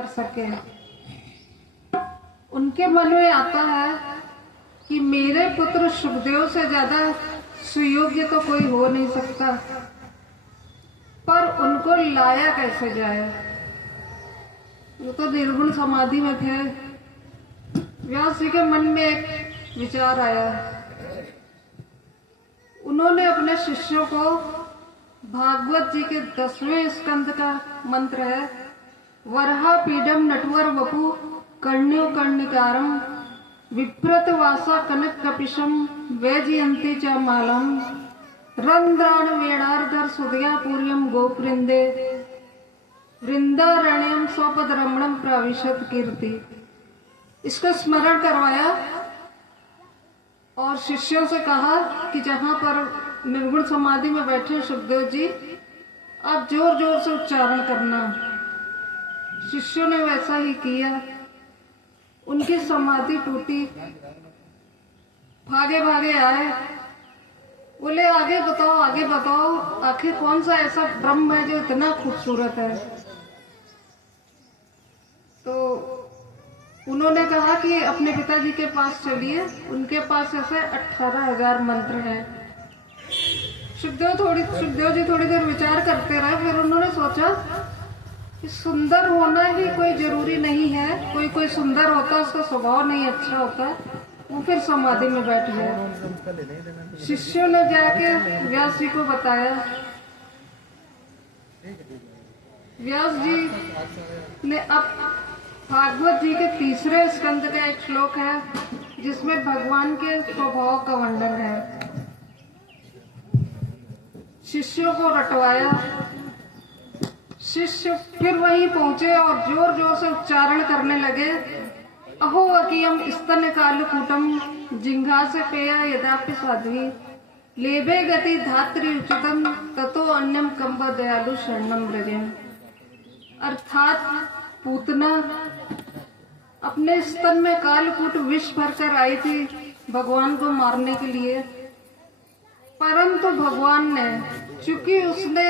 कर सके। उनके मन में आता है कि मेरे पुत्र सुखदेव से ज्यादा सुयोग्य तो कोई हो नहीं सकता, पर उनको लाया कैसे जाए। वो तो निर्गुण समाधि में थे। व्यास जी के मन में एक विचार आया। उन्होंने अपने शिष्यों को भागवत जी के 10वें स्कंद का मंत्र है, वरहा पीडम नटवर वपु कर्ण्यो कर्णिकारम विप्रत वासा कनक कपिशम वैजयंती च मालम रंध्राण वेणार्धर सुदया पूर्यम गोपृंदे वृंदारण्यम स्वपद रमणम प्राविशत कीर्ति। इसका स्मरण करवाया और शिष्यों से कहा कि जहां पर निर्गुण समाधि में बैठे सुखदेव जी, आप जोर जोर से उच्चारण करना। शिष्यों ने वैसा ही किया। उनकी समाधि टूटी। भागे भागे आए, बोले आगे बताओ आखिर कौन सा ऐसा ब्रह्म है जो इतना खूबसूरत है। तो उन्होंने कहा कि अपने पिताजी के पास चलिए, उनके पास ऐसे 18,000 मंत्र हैं। सुखदेव जी थोड़ी देर विचार करते रहे। फिर उन्होंने सोचा कि सुंदर होना ही कोई जरूरी नहीं है। कोई सुंदर होता, उसका स्वभाव नहीं अच्छा होता। वो फिर समाधि में बैठ गया। शिष्यों ने जाके व्यास जी को बताया। व्यास जी ने अब भागवत जी के 3रे स्कंद का एक श्लोक है जिसमें भगवान के स्वभाव का वर्णन है। शिष्यों को रटवाया। शिष्य फिर वहीं पहुंचे और जोर जोर से उच्चारण करने लगे, अहो अकियम स्तन कालकूटम जिंघा से पेया यदापि साध्वी लेबे गति धात्री उचितम ततो अन्यम कंब दयालु शरणम व्रजम। अर्थात पूतना अपने स्तन में कालकूट विष भरकर आई थी भगवान को मारने के लिए, परंतु भगवान ने, चूंकि उसने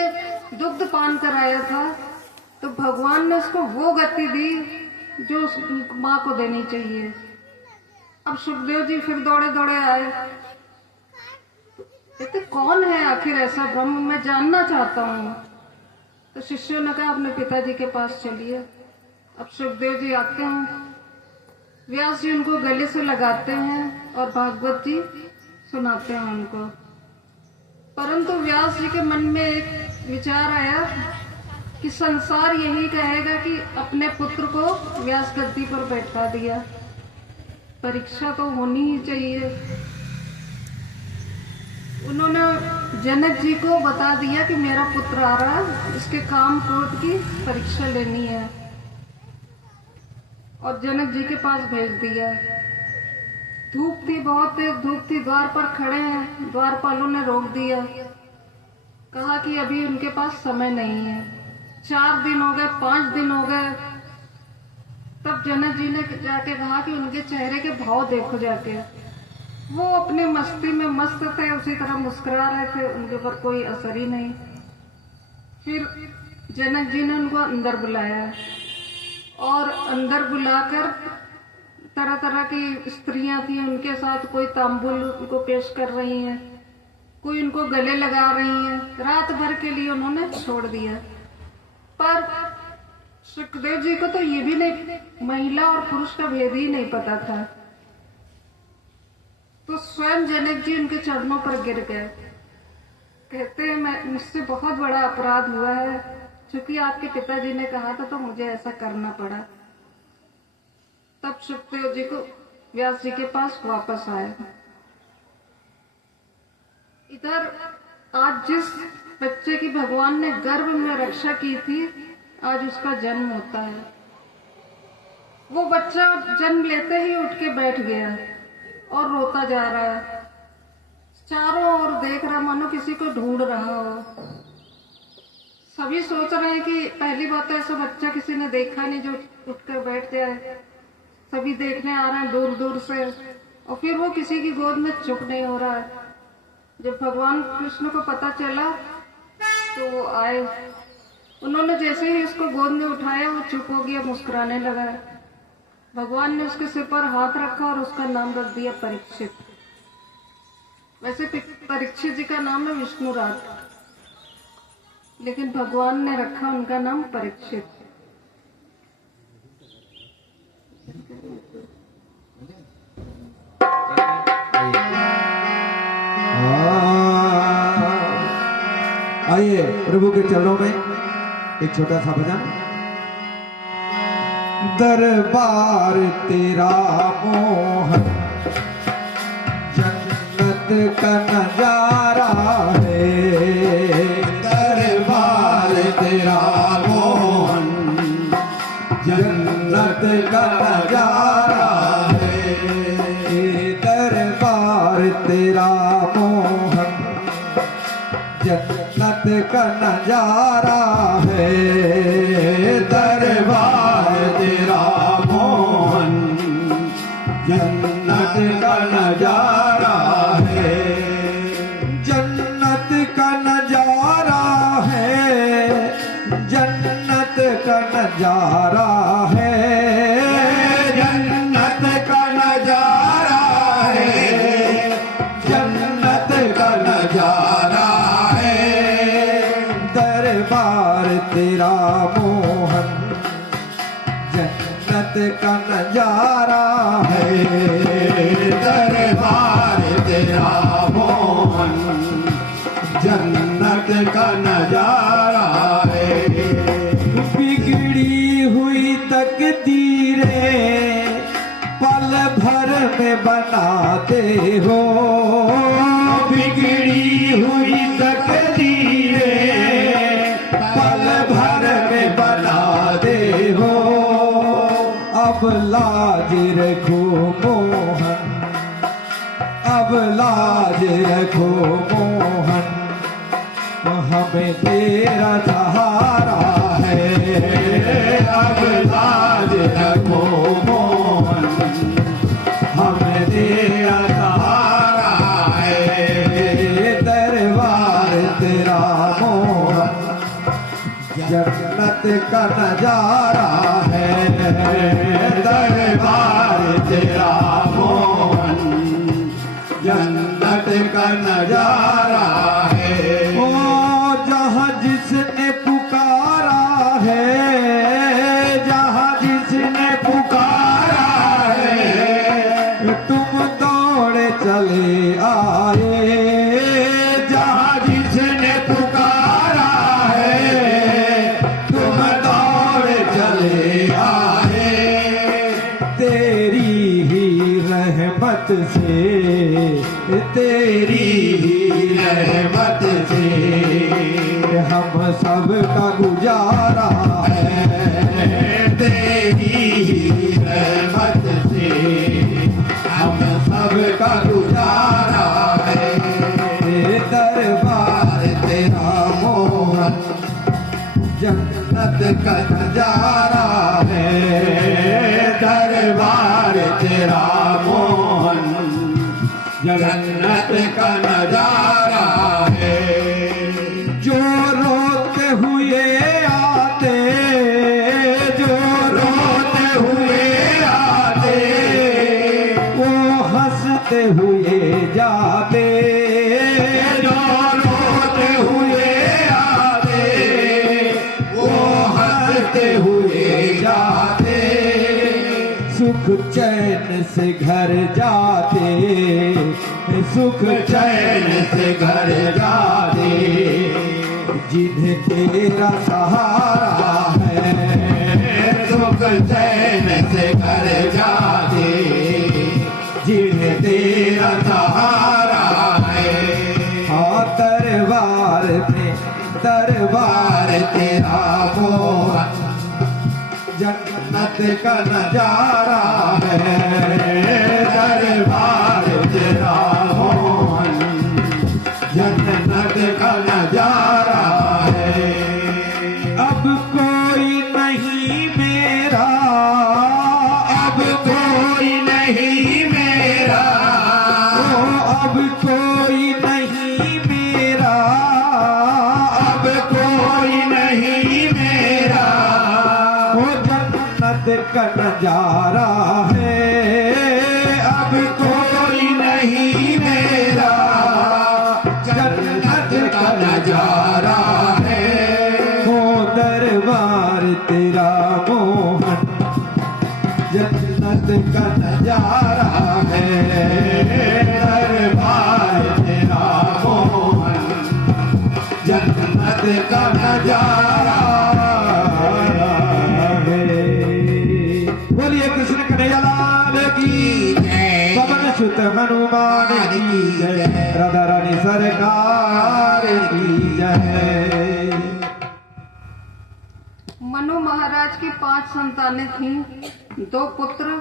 दुग्ध पान कराया था, तो भगवान ने उसको वो गति दी जो उस माँ को देनी चाहिए। अब सुखदेव जी फिर दौड़े दौड़े आए। कहते कौन है आखिर ऐसा ब्रह्म, मैं जानना चाहता हूँ। तो शिष्यों ने कहा अपने पिताजी के पास चलिए। अब सुखदेव जी आते हैं। व्यास जी उनको गले से लगाते हैं और भागवत जी सुनाते हैं उनको। परंतु व्यास जी के मन में एक विचार आया कि संसार यही कहेगा कि अपने पुत्र को व्यास गद्दी पर बैठा दिया, परीक्षा तो होनी ही चाहिए। उन्होंने जनक जी को बता दिया कि मेरा पुत्र आ रहा है, इसके काम क्रोध की परीक्षा लेनी है, और जनक जी के पास भेज दिया। धूप थी, बहुत तेज धूप थी। द्वार पर खड़े हैं। द्वारपालों ने रोक दिया, कहा कि अभी उनके पास समय नहीं है। 4 दिन हो गए, 5 दिन हो गए। तब जनक जी ने जाके कहा कि उनके चेहरे के भाव देखो जाके। वो अपनी मस्ती में मस्त थे, उसी तरह मुस्कुरा रहे थे, उनके ऊपर कोई असर ही नहीं। फिर जनक जी ने उनको अंदर बुलाया और अंदर बुलाकर तरह तरह की स्त्रियां थी, उनके साथ कोई तांबुल उनको पेश कर रही हैं, कोई उनको गले लगा रही हैं। रात भर के लिए उन्होंने छोड़ दिया। पर सुखदेव जी को तो ये भी नहीं, महिला और पुरुष का भेद ही नहीं पता था। तो स्वयं जनक जी उनके चरणों पर गिर गए। कहते हैं मैं, मुझसे बहुत बड़ा अपराध हुआ है, क्योंकि आपके पिताजी ने कहा था तो मुझे ऐसा करना पड़ा। तब सुखदेव जी को व्यास जी के पास वापस आए। इधर आज जिस बच्चे की भगवान ने गर्भ में रक्षा की थी, आज उसका जन्म होता है। वो बच्चा जन्म लेते ही उठ के बैठ गया और रोता जा रहा है। चारों ओर देख रहा, मानो किसी को ढूंढ रहा हो। सभी सोच रहे हैं कि पहली बात तो ऐसा बच्चा किसी ने देखा नहीं जो उठकर बैठ जाए। सभी देखने आ रहे हैं दूर दूर से, और फिर वो किसी की गोद में चुप नहीं हो रहा है। जब भगवान कृष्ण को पता चला तो वो आए उन्होंने जैसे ही उसको गोद में उठाया वो चुप हो गया, मुस्कुराने लगा। भगवान ने उसके सिर पर हाथ रखा और उसका नाम रख दिया परीक्षित। वैसे परीक्षित जी का नाम है विष्णुराज, लेकिन भगवान ने रखा उनका नाम परीक्षित। आइए प्रभु के चरणों में एक छोटा सा भजन। दरबार तेरा मोहन जन्नत का नजारा है, दरबार तेरा मोहन जन्नत का नजारा है, दरबार तेरा मोहन जन्नत का नजारा है, दरबार तेरा मोहन जन्नत का नजारा है, जन्नत का नजारा है, जन्नत का नजारा है, जन्नत का नजारा है, जन्नत का नजारा है, दरबार तेरा मोहन जन्नत का नजारा है, दरबार तेरा मोहन जन्नत का नजारा है, बिगड़ी हुई तकदीरें पल भर में बनाते हो, बिगड़ी हुई तकदीरें पल भर में बनाते हो, अब लाज रखो मोहन, अब लाज रखो मोहन, हमें तेरा सहारा है, अब लाज रखो मोहन, हमें तेरा सहारा है, दरबार तेरा मोहन जन्नत का नजारा है, दरबार तेरा मोहन जन्नत का नजारा है, ओ जहाँ जिसने पुकारा है, जहाँ जिसने पुकारा है, तुम दौड़े चले आए, जहाँ जिसने पुकारा है, तुम दौड़े चले आए, तेरी ही रहमत से, तेरी ही रहमत से हम सब का गुजारा है, तेरी ही रहमत से हम सब का गुजारा है, दरबार तेरा मोहन जन्नत का नजारा है, दरबार तेरा मोहन जन्नत का नजारा है, जो रोते हुए आते, जो रोते हुए आते, वो हंसते हुए जाते, जो रोते हुए आते, वो हंसते हुए जाते, सुख चैन से घर जाते, सुख चैन से घर जाते, जिन्हें तेरा सहारा है, सुख चैन से घर जाते, जिन्हें तेरा सहारा है, हाँ दरबार में, दरबार तेरा मोहन जन्नत का नजारा है, दरबार तेरा मोहन जन्नत का नजारा है, अब कोई नहीं मेरा, अब कोई नहीं मेरा, ओ अब कोई नहीं मेरा, अब कोई नहीं का नजारा है, अभी कोई नहीं मेरा, जन्नत का नजारा है। वो दरबार तेरा मोहन, जन्नत का नजारा है। दरबार तेरा मोहन, जन्नत का नजारा है। बोलिए कृष्ण कन्हैया लाल की जय, पवन सुत हनुमान की जय, राधा रानी सरकार की जय। मनु महाराज की 5 संतानें थीं, 2 पुत्र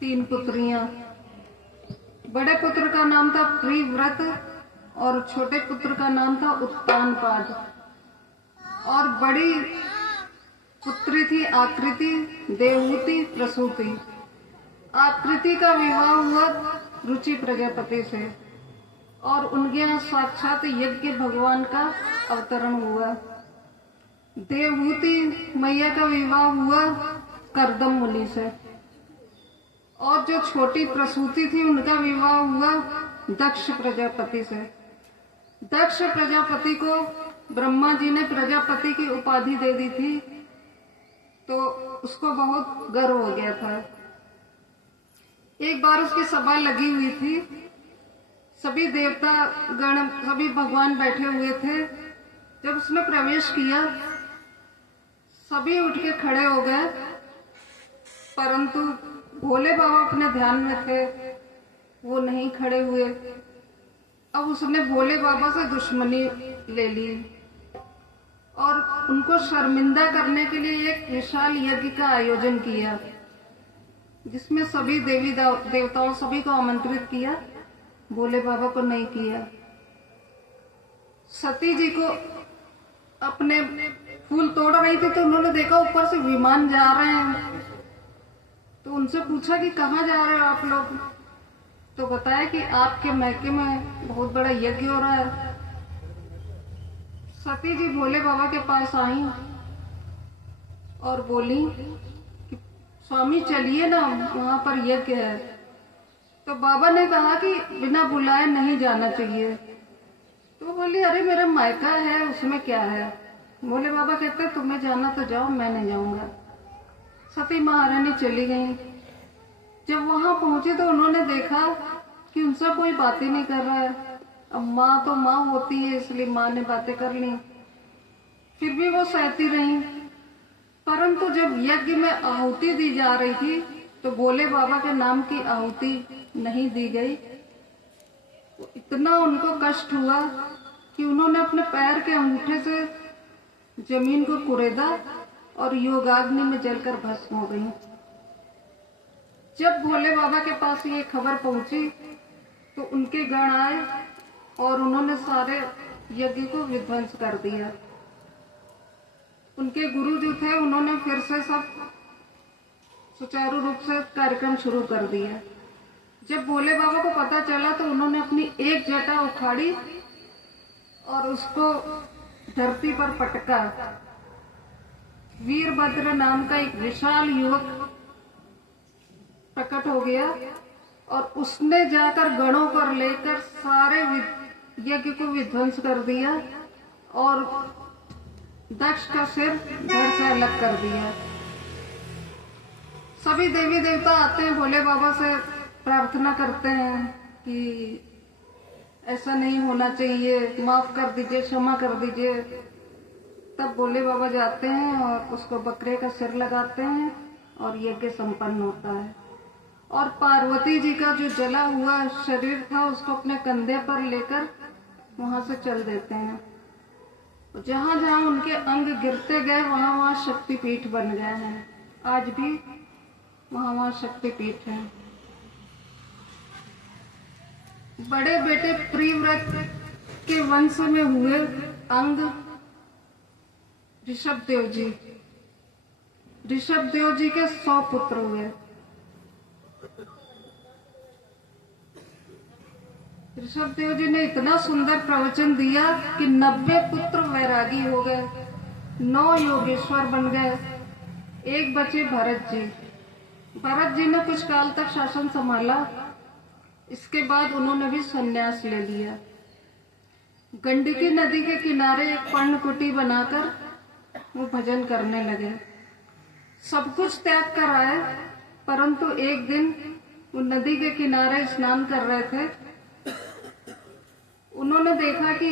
3 पुत्रियां। बड़े पुत्र का नाम था प्रिव्रत और छोटे पुत्र का नाम था उत्तानपाद। और बड़ी पुत्री थी आकृति, देवहूति, प्रसूति। आकृति का विवाह हुआ रुचि प्रजापति से और उनके यहाँ साक्षात यज्ञ भगवान का अवतरण हुआ। देवहूति मैया का विवाह हुआ करदम मुनि से और जो छोटी प्रसूति थी उनका विवाह हुआ दक्ष प्रजापति से। दक्ष प्रजापति को ब्रह्मा जी ने प्रजापति की उपाधि दे दी थी, तो उसको बहुत गर्व हो गया था। एक बार उसकी सभा लगी हुई थी, सभी देवता गण, सभी भगवान बैठे हुए थे। जब उसने प्रवेश किया, सभी उठ के खड़े हो गए, परंतु भोले बाबा अपने ध्यान में थे, वो नहीं खड़े हुए। अब उसने भोले बाबा से दुश्मनी ले ली और उनको शर्मिंदा करने के लिए एक विशाल यज्ञ का आयोजन किया, जिसमें सभी देवी देवताओं सभी को आमंत्रित किया, भोले बाबा को नहीं किया। सती जी को अपने फूल तोड़ रही थी तो उन्होंने देखा ऊपर से विमान जा रहे हैं, तो उनसे पूछा कि कहाँ जा रहे हो आप लोग? तो बताया कि आपके मैके में बहुत बड़ा यज्ञ हो रहा है। सती जी भोले बाबा के पास आई और बोली कि स्वामी चलिए ना, वहां पर यज्ञ है। तो बाबा ने कहा कि बिना बुलाए नहीं जाना चाहिए। तो बोली अरे मेरा मायका है, उसमें क्या है। भोले बाबा कहते तुम्हें जाना तो जाओ, मैं नहीं जाऊंगा। सती महारानी चली गई। जब वहां पहुंचे तो उन्होंने देखा कि उनसे कोई बातें नहीं कर रहा है। अब माँ तो माँ होती है, इसलिए माँ ने बातें कर ली, फिर भी वो सहती रही। परंतु जब यज्ञ में आहुति दी जा रही थी तो भोले बाबा के नाम की आहुति नहीं दी गई। इतना उनको कष्ट हुआ कि उन्होंने अपने पैर के अंगूठे से जमीन को कुरेदा और योगाग्नि में जलकर भस्म हो गई। जब भोले बाबा के पास ये खबर पहुंची तो उनके गण आए और उन्होंने सारे यज्ञ को विध्वंस कर दिया। उनके गुरु जो थे उन्होंने फिर से सब सुचारू रूप से कार्यक्रम शुरू कर दिया। जब भोले बाबा को पता चला तो उन्होंने अपनी एक जटा उखाड़ी और उसको धरती पर पटका। वीरभद्र नाम का एक विशाल युवक प्रकट हो गया और उसने जाकर गणों पर लेकर सारे यज्ञ को विध्वंस कर दिया और दक्ष का सिर धड़ से अलग कर दिया। सभी देवी देवता आते हैं, भोले बाबा से प्रार्थना करते हैं कि ऐसा नहीं होना चाहिए, माफ कर दीजिए, क्षमा कर दीजिए। तब भोले बाबा जाते हैं और उसको बकरे का सिर लगाते हैं और यज्ञ संपन्न होता है। और पार्वती जी का जो जला हुआ शरीर था उसको अपने कंधे पर लेकर वहां से चल देते हैं। जहां जहां उनके अंग गिरते गए वहां वहां शक्तिपीठ बन गए हैं। आज भी वहां वहां शक्तिपीठ है। बड़े बेटे प्रिव्रत के वंश में हुए अंग ऋषभदेव जी। ऋषभदेव जी के 100 पुत्र हुए। ऋषभदेव जी ने इतना सुंदर प्रवचन दिया कि 90 पुत्र वैरागी हो गए, 9 योगेश्वर बन गए एक बचे भरत जी। भरत जी ने कुछ काल तक शासन संभाला। इसके बाद उन्होंने भी संन्यास ले लिया। गंडकी नदी के किनारे एक पर्णकुटी बनाकर वो भजन करने लगे। सब कुछ त्याग कर आए, परंतु एक दिन वो नदी के किनारे स्नान कर रहे थे। उन्होंने देखा कि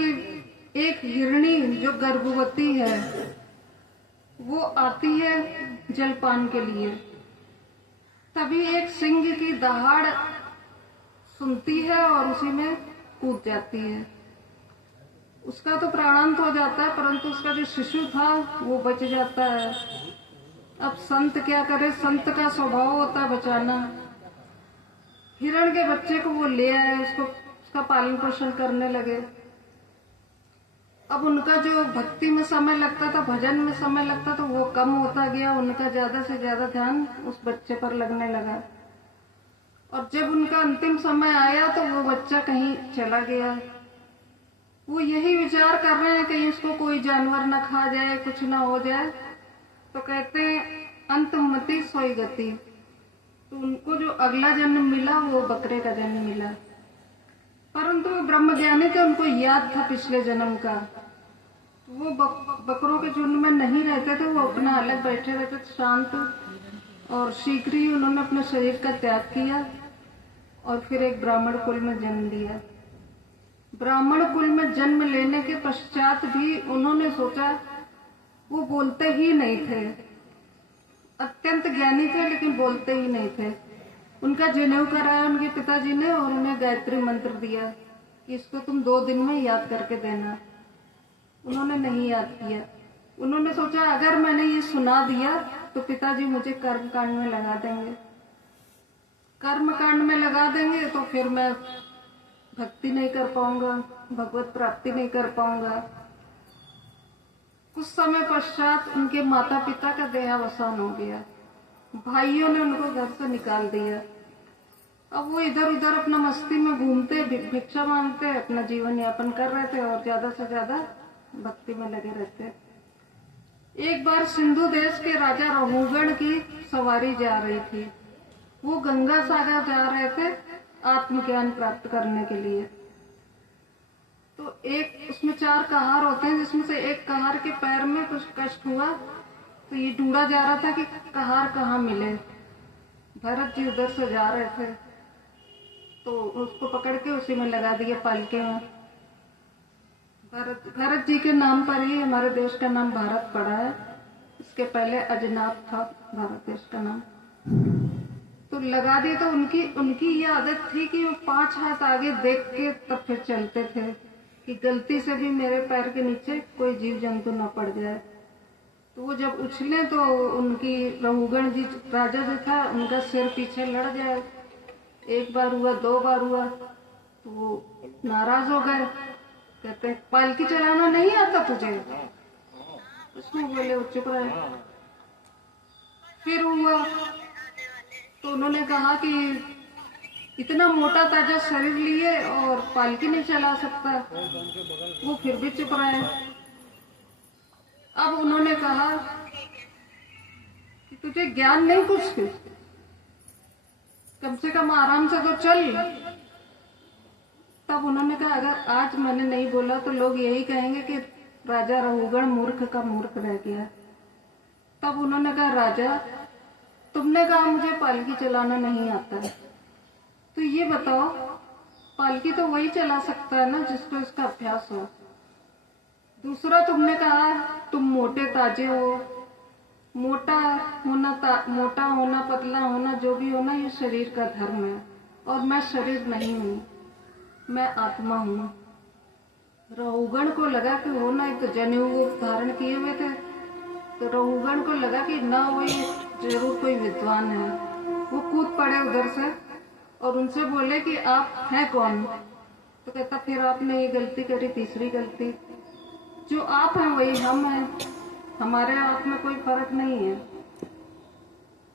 एक हिरणी जो गर्भवती है वो आती है जलपान के लिए। तभी एक सिंह की दहाड़ सुनती है और उसी में कूद जाती है। उसका तो प्राणांत हो जाता है, परंतु उसका जो शिशु था वो बच जाता है। अब संत क्या करे, संत का स्वभाव होता है बचाना। हिरण के बच्चे को वो ले आए, उसका पालन पोषण करने लगे। अब उनका जो भक्ति में समय लगता था, भजन में समय लगता था, वो कम होता गया। उनका ज्यादा से ज्यादा ध्यान उस बच्चे पर लगने लगा। और जब उनका अंतिम समय आया तो वो बच्चा कहीं चला गया। वो यही विचार कर रहे हैं कहीं उसको कोई जानवर न खा जाए, कुछ ना हो जाए। तो कहते हैं अंतमति सोई गति। तो उनको जो अगला जन्म मिला वो बकरे का जन्म मिला। परंतु वो ब्रह्मज्ञानी थे, उनको याद था पिछले जन्म का। वो बकरों के झुंड में नहीं रहते थे, वो अपना अलग बैठे रहते थे शांत। और शीघ्र ही उन्होंने अपने शरीर का त्याग किया और फिर एक ब्राह्मण कुल में जन्म लिया। ब्राह्मण कुल में जन्म लेने के पश्चात भी उन्होंने सोचा, वो बोलते ही नहीं थे, अत्यंत ज्ञानी थे लेकिन बोलते ही नहीं थे। उनका जनेऊ कराया उनके पिताजी ने और उन्हें गायत्री मंत्र दिया कि इसको तुम 2 दिन में याद करके देना। उन्होंने नहीं याद किया। उन्होंने सोचा अगर मैंने ये सुना दिया तो पिताजी मुझे कर्म कांड में लगा देंगे। कर्म कांड में लगा देंगे तो फिर मैं भक्ति नहीं कर पाऊंगा, भगवत प्राप्ति नहीं कर पाऊंगा। कुछ समय पश्चात उनके माता पिता का देहावसान हो गया। भाइयों ने उनको घर से निकाल दिया। अब वो इधर उधर अपना मस्ती में घूमते, भिक्षा मांगते, अपना जीवन यापन कर रहे थे और ज्यादा से ज्यादा भक्ति में लगे रहते। एक बार सिंधु देश के राजा रहुगण की सवारी जा रही थी। वो गंगा सागर जा रहे थे आत्मज्ञान प्राप्त करने के लिए। तो एक उसमें 4 कहार होते हैं, जिसमें से एक कहार के पैर में कुछ कष्ट हुआ तो ये ढूंढा जा रहा था कि कहार कहाँ मिले। भरत जी उधर से जा रहे थे तो उसको पकड़ के उसी में लगा दिया पालके में। भरत जी के नाम पर ही हमारे देश का नाम भारत पड़ा है। इसके पहले अजनाब था भारत देश का नाम। तो लगा दिए तो उनकी ये आदत थी कि वो 5 हाथ आगे देख के तब फिर चलते थे कि गलती से भी मेरे पैर के नीचे कोई जीव जंतु न पड़ जाए। तो वो जब उछले तो उनकी रहुगण जी राजा जो था उनका सिर पीछे लड़ जाए। 1 बार हुआ, 2 बार हुआ तो वो नाराज हो गए। कहते पालकी चलाना नहीं आता तुझे? उसने बोले वो चुप रहे। फिर हुआ तो उन्होंने कहा कि इतना मोटा ताजा शरीर लिए और पालकी नहीं चला सकता। वो फिर भी चुप रहे। अब उन्होंने कहा कि तुझे ज्ञान नहीं कुछ, कम से कम आराम से तो चल। तब उन्होंने कहा अगर आज मैंने नहीं बोला तो लोग यही कहेंगे कि राजा रहुगण मूर्ख का मूर्ख रह गया। तब उन्होंने कहा राजा तुमने कहा मुझे पालकी चलाना नहीं आता है, तो ये बताओ पालकी तो वही चला सकता है ना जिसको इसका अभ्यास हो। दूसरा तुमने कहा तुम मोटे ताजे हो। मोटा होना पतला होना जो भी होना ये शरीर का धर्म है और मैं शरीर नहीं हूँ, मैं आत्मा हूँ। रहुगण को लगा कि वो ना एक तो जनेऊ धारण किए हुए थे, तो रहुगण को लगा कि ना वही जरूर कोई विद्वान है। वो कूद पड़े उधर से और उनसे बोले कि आप हैं कौन? तो कहता फिर आपने ये गलती करी, तीसरी गलती। जो आप हैं वही हम हैं, हमारे आप में कोई फर्क नहीं है।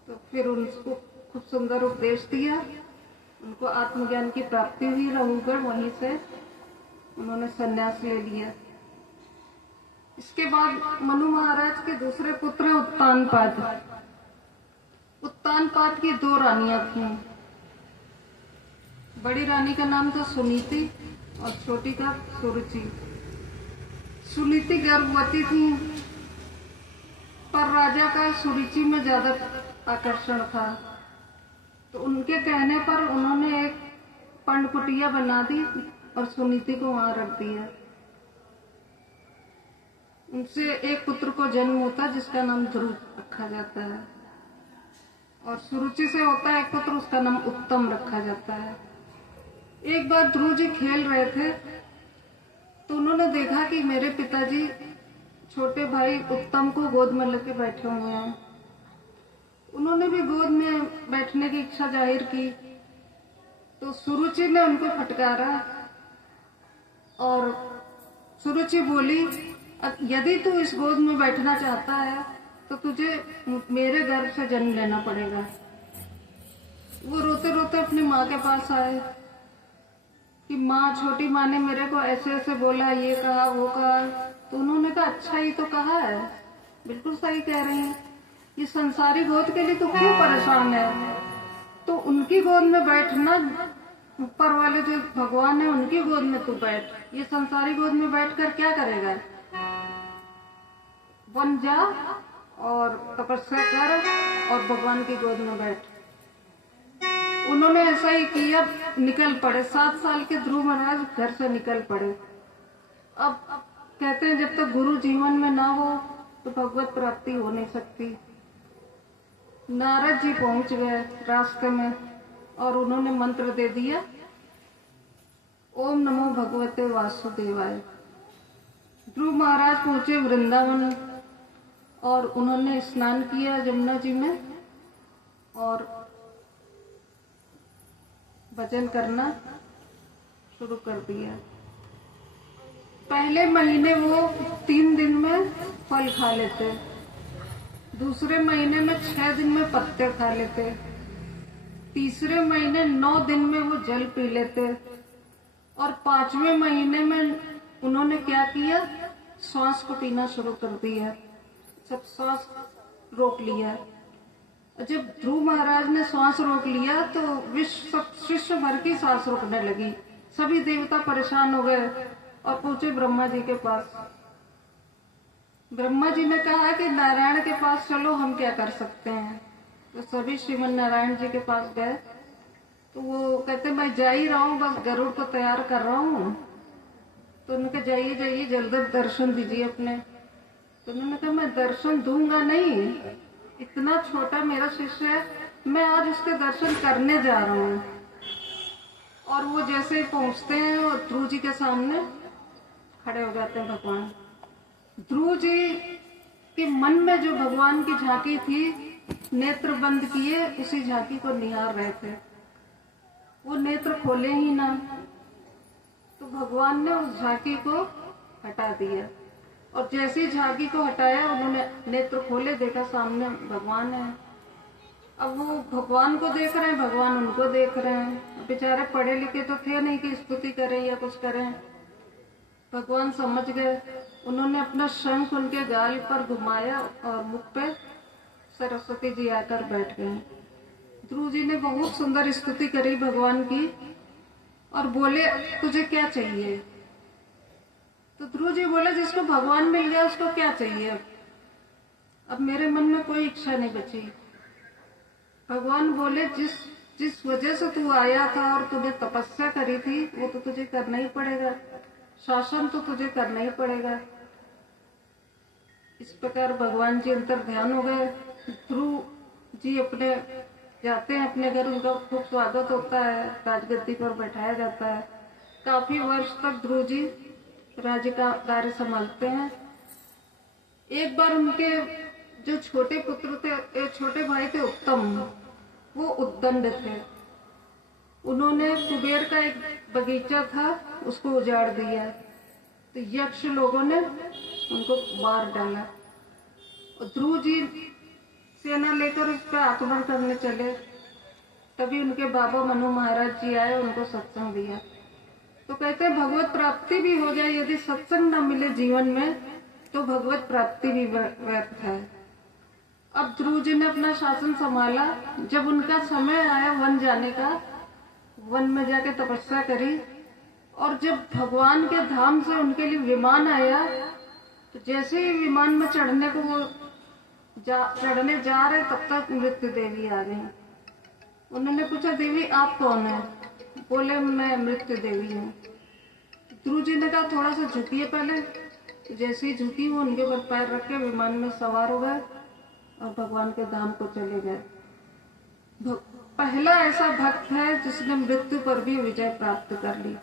तो फिर उनको खूब सुंदर उपदेश दिया। उनको आत्मज्ञान की प्राप्ति हुई। रहुगण वहीं से उन्होंने संन्यास ले लिया। इसके बाद मनु महाराज के दूसरे पुत्र उत्तानपाद, उत्तान पाद की 2 रानियां थीं। बड़ी रानी का नाम था सुनीति और छोटी का सुरुचि। सुनीति गर्भवती थी, पर राजा का सुरुचि में ज्यादा आकर्षण था, तो उनके कहने पर उन्होंने एक पर्णकुटिया बना दी और सुनीति को वहां रख दिया। उनसे एक पुत्र को जन्म होता जिसका नाम ध्रुव रखा जाता है, और सुरुचि से होता है एक पुत्र, उसका नाम उत्तम रखा जाता है। एक बार ध्रुव जी खेल रहे थे तो उन्होंने देखा कि मेरे पिताजी छोटे भाई उत्तम को गोद में लेके बैठे हुए हैं। उन्होंने भी गोद में बैठने की इच्छा जाहिर की, तो सुरुचि ने उनको फटकारा और सुरुचि बोली, यदि तू इस गोद में बैठना चाहता है तो तुझे मेरे गर्भ से जन्म लेना पड़ेगा। वो रोते रोते अपनी माँ के पास आए कि माँ, छोटी माँ ने मेरे को ऐसे ऐसे बोला, ये कहा वो कहा। तो उन्होंने कहा अच्छा ही तो कहा है, बिल्कुल सही कह रही हैं, ये संसारी गोद के लिए तो क्यों परेशान है। तो उनकी गोद में बैठना, ऊपर वाले जो भगवान है उनकी गोद में तू बैठ, ये संसारी गोद में बैठकर क्या करेगा। वन जा और तपस्या कर और भगवान की गोद में बैठ। उन्होंने ऐसा ही किया, निकल पड़े। 7 साल के ध्रुव महाराज घर से निकल पड़े। अब कहते हैं जब तक गुरु जीवन में ना हो तो भगवत प्राप्ति हो नहीं सकती। नारद जी पहुंच गए रास्ते में और उन्होंने मंत्र दे दिया, ओम नमो भगवते वासुदेवाय। ध्रुव महाराज पहुंचे वृंदावन और उन्होंने स्नान किया जमुना जी में और भजन करना शुरू कर दिया। पहले महीने वो 3 दिन में फल खा लेते, दूसरे महीने में 6 दिन में पत्ते खा लेते, तीसरे महीने 9 दिन में वो जल पी लेते, और 5वें महीने में उन्होंने क्या किया, श्वास को पीना शुरू कर दिया, सब श्वास रोक लिया। जब ध्रुव महाराज ने श्वास रोक लिया तो विश्व भर की सांस रुकने लगी। सभी देवता परेशान हो गए और पहुंचे ब्रह्मा जी के पास। ब्रह्मा जी ने कहा कि नारायण के पास चलो, हम क्या कर सकते हैं। तो सभी श्रीमन नारायण जी के पास गए तो वो कहते मैं जा ही रहा हूँ, बस गरुड़ को तैयार कर रहा हूँ। तो उन्होंने कहा जाइए जाइए, जल्दी दर्शन दीजिए अपने। तो उन्होंने कहा मैं दर्शन दूंगा नहीं, इतना छोटा मेरा शिष्य है, मैं आज उसके दर्शन करने जा रहा हूँ। और वो जैसे पहुंचते हैं और ध्रुव जी के सामने खड़े हो जाते हैं भगवान। ध्रुव जी के मन में जो भगवान की झांकी थी, नेत्र बंद किए उसी झांकी को निहार रहे थे। वो नेत्र खोले ही ना, तो भगवान ने उस झांकी को हटा दिया। और जैसे ही झांकी को हटाया, उन्होंने नेत्र खोले, देखा सामने भगवान है। अब वो भगवान को देख रहे हैं, भगवान उनको देख रहे हैं। बेचारे पढ़े लिखे तो थे नहीं कि स्तुति करें या कुछ करें। भगवान समझ गए, उन्होंने अपना शंख उनके गाल पर घुमाया और मुख पे सरस्वती जी आकर बैठ गए। ध्रुव जी ने बहुत सुंदर स्तुति करी भगवान की और बोले तुझे क्या चाहिए। तो ध्रुव जी बोले जिसको भगवान मिल गया उसको क्या चाहिए, अब मेरे मन में कोई इच्छा नहीं बची। भगवान बोले जिस वजह से तू आया था और तूने तपस्या करी थी वो तो तुझे करना ही पड़ेगा, शासन तो तुझे करना ही पड़ेगा। इस प्रकार भगवान जी अंतर ध्यान हो गए। ध्रुव जी अपने जाते हैं अपने घर, उनका खूब स्वागत होता है, राजगद्दी पर बैठाया जाता है। काफी वर्ष तक ध्रुव जी राज्य का कार्य संभालते हैं। एक बार उनके जो छोटे पुत्र थे, छोटे भाई थे उत्तम, वो उद्दंड थे। उन्होंने कुबेर का एक बगीचा था उसको उजाड़ दिया, तो यक्ष लोगों ने उनको मार डाला। और ध्रुव जी सेना लेकर उस पर आक्रमण करने चले, तभी उनके बाबा मनु महाराज जी आए, उनको सत्संग दिया। तो कहते हैं भगवत प्राप्ति भी हो जाए, यदि सत्संग न मिले जीवन में तो भगवत प्राप्ति भी व्यर्थ है। अब ध्रुव जी ने अपना शासन संभाला। जब उनका समय आया वन जाने का, वन में जाके तपस्या करी, और जब भगवान के धाम से उनके लिए विमान आया, तो जैसे ही विमान में चढ़ने को वो चढ़ने जा रहे, तब तक मृत्यु देवी आ गई। उन्होंने पूछा, देवी आप कौन है? बोले, मैं मृत्यु देवी हूँ। ध्रुव जी ने कहा, थोड़ा सा झुकिए पहले। तो जैसे ही झुकी, वो उनके ऊपर पैर रख के विमान में सवार हो गए और भगवान के धाम को चले गए। पहला ऐसा भक्त है जिसने मृत्यु पर भी विजय प्राप्त कर ली।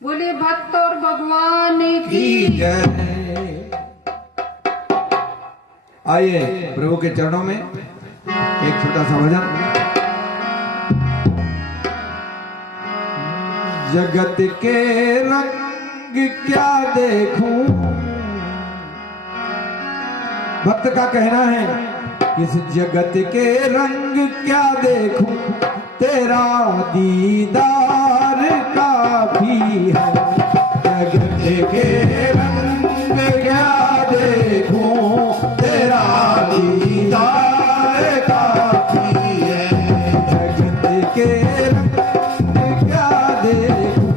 बोलिए भक्त और भगवान की जय। आइए प्रभु के चरणों में एक छोटा सा भजन। जगत के रंग क्या देखूं, भक्त का कहना है, इस जगत के रंग क्या देखूं, तेरा दीदार काफी है। जगत के रंग क्या देखूं, तेरा दीदार काफी है। जगत के रंग क्या देखूं,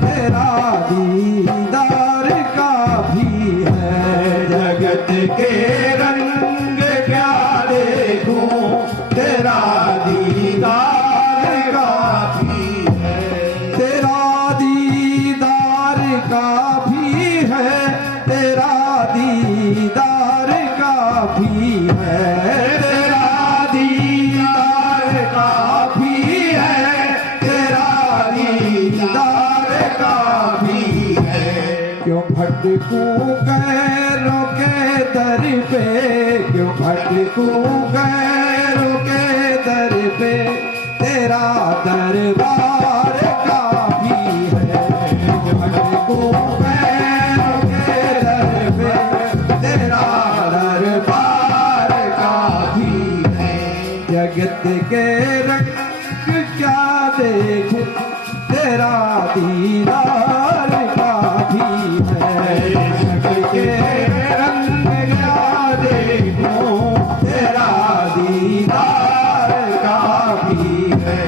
तेरा दीदार काफी है। जगत के रंग क्या देखूं, तेरा दीदार काफी है। तेरा दीदार काफी है, तेरा दीदार काफी है। तेरा दीदार काफी है, तेरा दीदार काफी है। क्यों भटकूं गैरों के दर पे, क्यों भटकूं गैरों के दर पे, तेरा दरबार काफी है। क्यों भटकूं गैरों के दर पे, तेरा दरबार काफी है। जगत के रंग क्या देखूं, तेरा दीदार काफी है। जगत के रंग क्या देखूं, तेरा दीदार काफी है।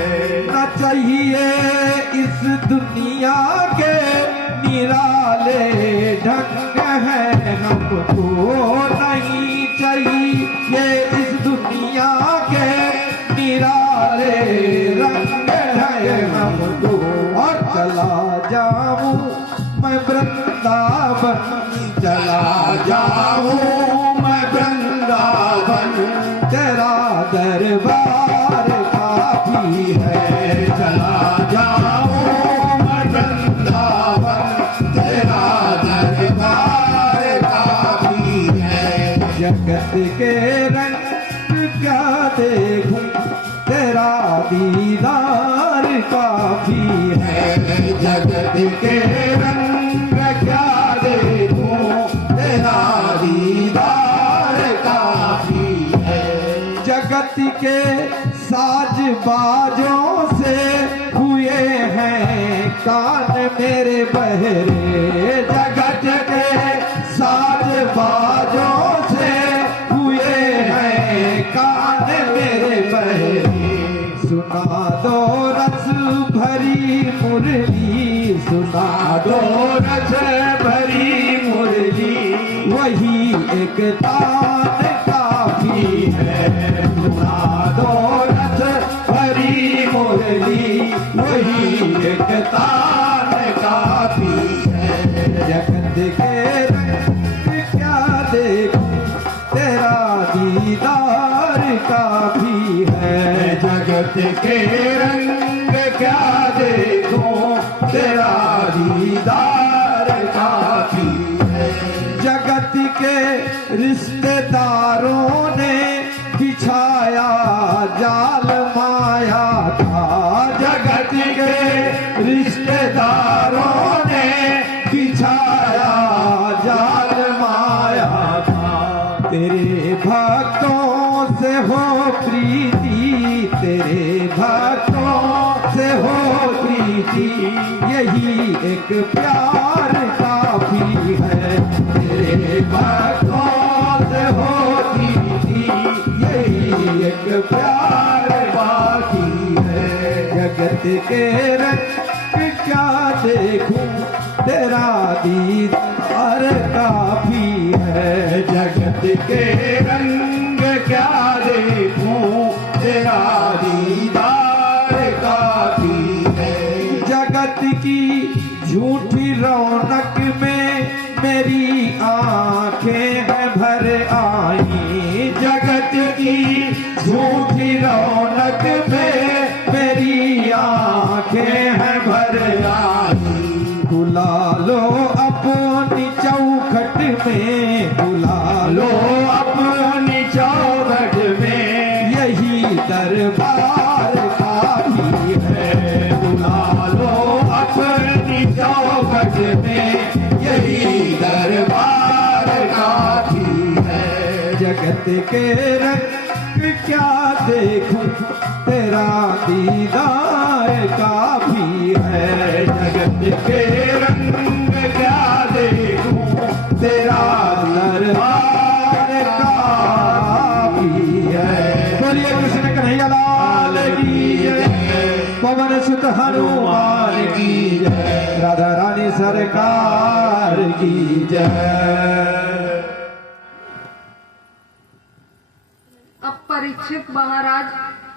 न चाहिए इस दुनिया के निराले ढंग है हमको, नहीं चाहिए इस दुनिया के निराले रंग है हमको। और चला जाऊं मैं वृंदावन, चला जाऊं मैं वृंदावन, तेरा दरबार काफी है। चला जाऊं मैं वृंदावन, तेरा दरबार काफी है। जगत के रंग क्या देखूं, तेरा दीदार काफी है। जगत के रंग क्या देखूं, तेरा दीदार काफी है। जगत के साज बाजों से हुए हैं कान मेरे बहरे। जगत के साज बाजों से हुए हैं कान मेरे बहरे। सुना दो रस भरी मुरली, सुना दो रस भरी मुरली, वही एक तान काफी है। सुना दो रस भरी मुरली, वही एक तान काफी है। जगत के रंग क्या देखूं, तेरा दीदार काफी है। जगत के रंग क्या देखूं, तेरा दीदार काफी है। जगत के रिश्तेदारों ने बिछाया जाल माया था। जगत के रिश्तेदारों ने बिछाया जाल माया था। तेरे भक्तों से हो प्रीति, तेरे भक्तों से हो प्रीति, यही एक प्यार काफी है। तेरे भक्तों से हो प्रीति, जगत के रंग क्या देखूं, तेरा दीदार काफी है। जगत के रंग क्या देखूं, तेरा दीदार काफी है। जगत की झूठी रौनक में मेरी आंखें हैं भर आई। जगत की झूठी रौनक में मेरी आंखें हैं भर आई। बुला लो अपनी चौखट में, बुला लो अपनी चौखट में, यही दरबार काफी है। बुला लो अपनी चौखट में, यही दरबार काफी है। जगत के रंग क्या देखूं, तेरा दीदार काफी है। जगत के रंग क्या देखूं, तेरा दरबार काफी है। बोलिए कृष्ण कन्हैया लाल की जय, पवन सुत हनुमान की जय, राधा रानी सरकार की जय। अब परीक्षित महाराज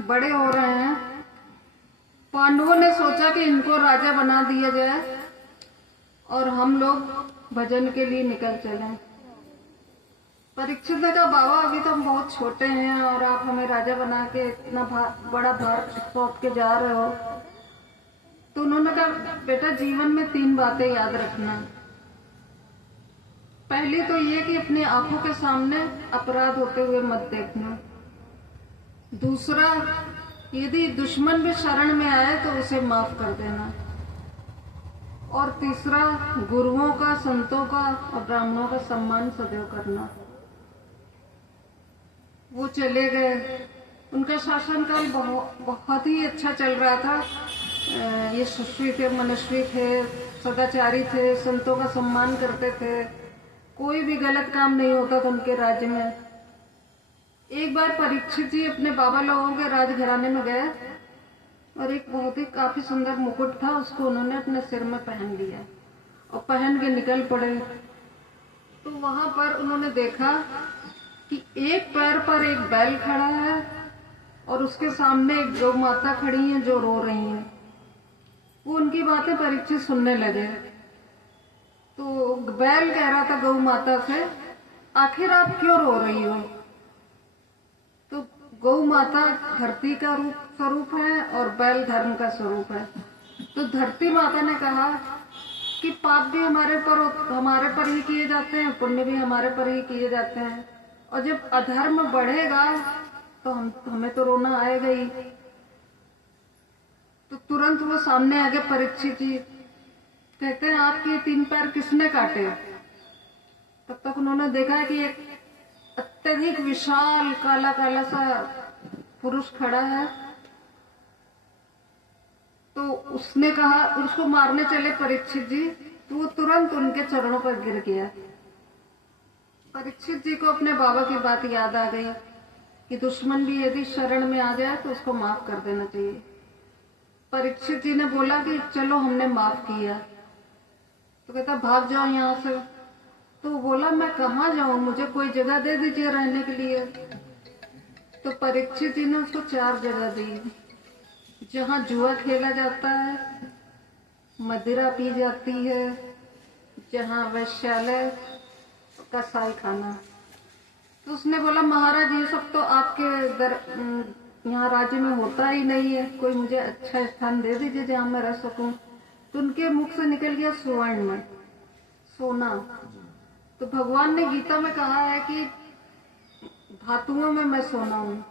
बड़े हो रहे हैं। पांडवों ने सोचा कि इनको राजा बना दिया जाए और हम लोग भजन के लिए निकल चलें। परीक्षित ने कहा, बाबा अभी तो हम बहुत छोटे हैं और आप हमें राजा बना के इतना बड़ा भार सौंप के जा रहे हो। तो उन्होंने कहा, बेटा जीवन में 3 बातें याद रखना। पहली तो ये कि अपनी आंखों के सामने अपराध होते हुए मत देखना। दूसरा, यदि दुश्मन भी शरण में आए तो उसे माफ कर देना। और तीसरा, गुरुओं का, संतों का और ब्राह्मणों का सम्मान सदैव करना। वो चले गए। उनका शासनकाल बहुत ही अच्छा चल रहा था। ये सुश्री थे, मनस्वी थे, सदाचारी थे, संतों का सम्मान करते थे, कोई भी गलत काम नहीं होता था उनके राज्य में। एक बार परीक्षित जी अपने बाबा लोगों के राजघराने में गए और एक बहुत ही काफी सुंदर मुकुट था, उसको उन्होंने अपने सिर में पहन लिया और पहन के निकल पड़े। तो वहां पर उन्होंने देखा कि एक पैर पर एक बैल खड़ा है और उसके सामने एक गौ माता खड़ी है जो रो रही है। वो उनकी बातें परीक्षित सुनने लगे। तो बैल कह रहा था गौ माता से, आखिर आप क्यों रो रही हो? तो गौ माता धरती का स्वरूप है और बैल धर्म का स्वरूप है। तो धरती माता ने कहा कि पाप भी हमारे पर ही किए जाते हैं, पुण्य भी हमारे पर ही किए जाते हैं, और जब अधर्म बढ़ेगा तो हमें तो रोना आएगा ही। तो तुरंत वो सामने आ गए परीक्षित जी, कहते हैं आपके 3 पैर किसने काटे? तब तक उन्होंने देखा कि एक अत्यधिक विशाल काला काला सा पुरुष खड़ा है। तो उसने कहा, उसको मारने चले परीक्षित जी, तो वो तुरंत उनके चरणों पर गिर गया। परीक्षित जी को अपने बाबा की बात याद आ गई कि दुश्मन भी यदि शरण में आ जाए तो उसको माफ कर देना चाहिए। परीक्षित जी ने बोला कि चलो हमने माफ किया। तो कहता भाग जाओ यहाँ से। तो बोला मैं कहाँ जाऊं, मुझे कोई जगह दे दीजिए रहने के लिए। तो परीक्षित जी ने उसको 4 जगह दी, जहाँ जुआ खेला जाता है, मदिरा पी जाती है, जहाँ वैश्यालय, कसाई खाना। तो उसने बोला महाराज ये सब तो आपके यहाँ राज्य में होता ही नहीं है, कोई मुझे अच्छा स्थान दे दीजिए जहाँ मैं रह सकूं। तो उनके मुख से निकल गया स्वर्ण, सोना। तो भगवान ने गीता में कहा है कि धातुओं में मैं सोना हूँ।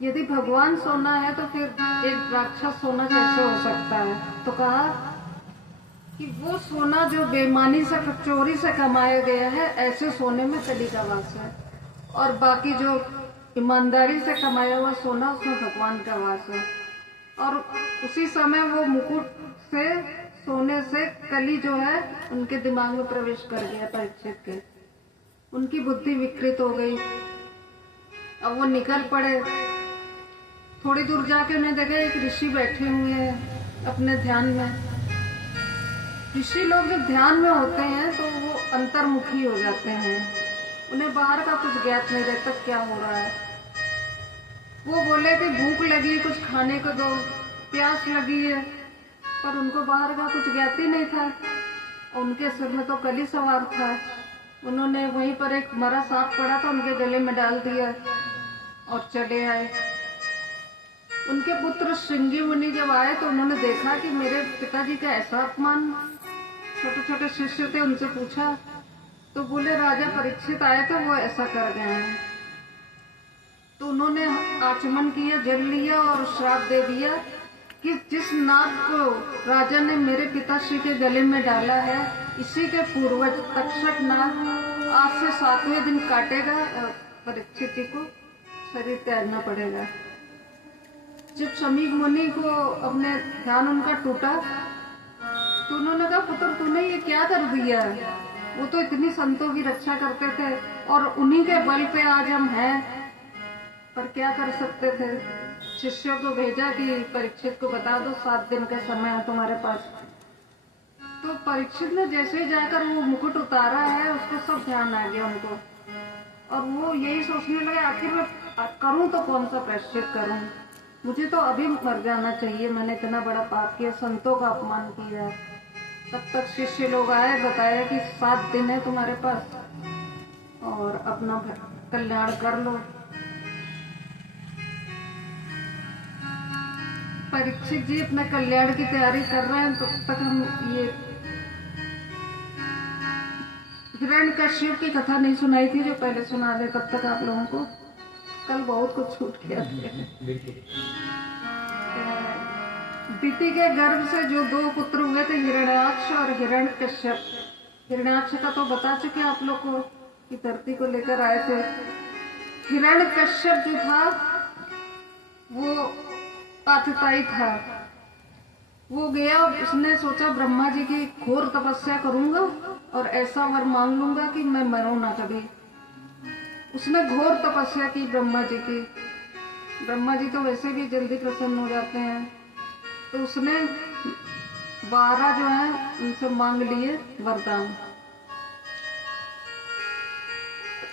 यदि भगवान सोना है तो फिर एक राक्षस सोना कैसे हो सकता है? तो कहा कि वो सोना जो बेईमानी से, चोरी से कमाया गया है, ऐसे सोने में कली का वास है, और बाकी जो ईमानदारी से कमाया हुआ सोना, उसमें भगवान का वास है। और उसी समय वो मुकुट से, सोने से कली जो है उनके दिमाग में प्रवेश कर गया परीक्षित के। उनकी बुद्धि विकृत हो गई। अब वो निकल पड़े। थोड़ी दूर जाके उन्हें देखा एक ऋषि बैठे हुए हैं, अपने ध्यान में। ऋषि लोग जब ध्यान में होते हैं तो वो अंतर्मुखी हो जाते हैं, उन्हें बाहर का कुछ ज्ञात नहीं रहता क्या हो रहा है। वो बोले कि भूख लगी, कुछ खाने को दो, प्यास लगी है, पर उनको बाहर का कुछ ज्ञात ही नहीं था। और उनके सिर में तो कली सवार था। उन्होंने वहीं पर एक मरा सांप पड़ा था, उनके गले में डाल दिया और चले आए। उनके पुत्र श्रृंगी मुनि जब आए तो उन्होंने देखा कि मेरे पिताजी का ऐसा अपमान। छोटे छोटे शिष्य थे, उनसे पूछा तो बोले राजा परीक्षित आए थे, वो ऐसा कर गए हैं। तो उन्होंने आचमन किया, जल लिया और श्राप दे दिया कि जिस नाग को राजा ने मेरे पिताश्री के गले में डाला है, इसी के पूर्वज तक्षक नाग आज से 7वें दिन काटेगा और परीक्षित जी को शरीर त्यागना पड़ेगा। जब शमीक मुनि को अपने ध्यान उनका टूटा तो उन्होंने कहा पुत्र तूने ये क्या कर दिया? वो तो इतनी संतों की रक्षा करते थे और उन्हीं के बल पे आज हम हैं, पर क्या कर सकते थे। शिष्यों को भेजा कि परीक्षित को बता दो 7 दिन का समय है तुम्हारे पास। तो परीक्षित ने जैसे ही जाकर वो मुकुट उतारा है, उसको सब ध्यान आ गया उनको, और वो यही सोचने लगे आखिर मैं करूं तो कौन सा प्रायश्चित करूं, मुझे तो अभी मर जाना चाहिए, मैंने इतना बड़ा पाप किया, संतों का अपमान किया। तब तक शिष्य लोग आए, बताया कि 7 दिन है तुम्हारे पास और अपना कल्याण कर लो। परीक्षित जी अपने कल्याण की तैयारी कर रहे हैं, तब तक हम ये हिरण्यकश्यप की कथा नहीं सुनाई थी जो पहले सुना दे। तब तक आप लोगों को कल बहुत कुछ छूट गया। दिति के गर्भ से जो 2 पुत्र हुए थे, हिरण्याक्ष और हिरण्यकश्यप। हिरण्याक्ष का तो बता चुके आप लोग को कि धरती को लेकर आए थे। हिरण्यकश्यप जो था वो आतताई था। वो गया, उसने सोचा ब्रह्मा जी की घोर तपस्या करूंगा और ऐसा वर मांग लूंगा कि मैं मरूं ना कभी। उसने घोर तपस्या की ब्रह्मा जी की। ब्रह्मा जी तो वैसे भी जल्दी प्रसन्न हो जाते हैं, तो उसने 12 जो है उनसे मांग लिए वरदान।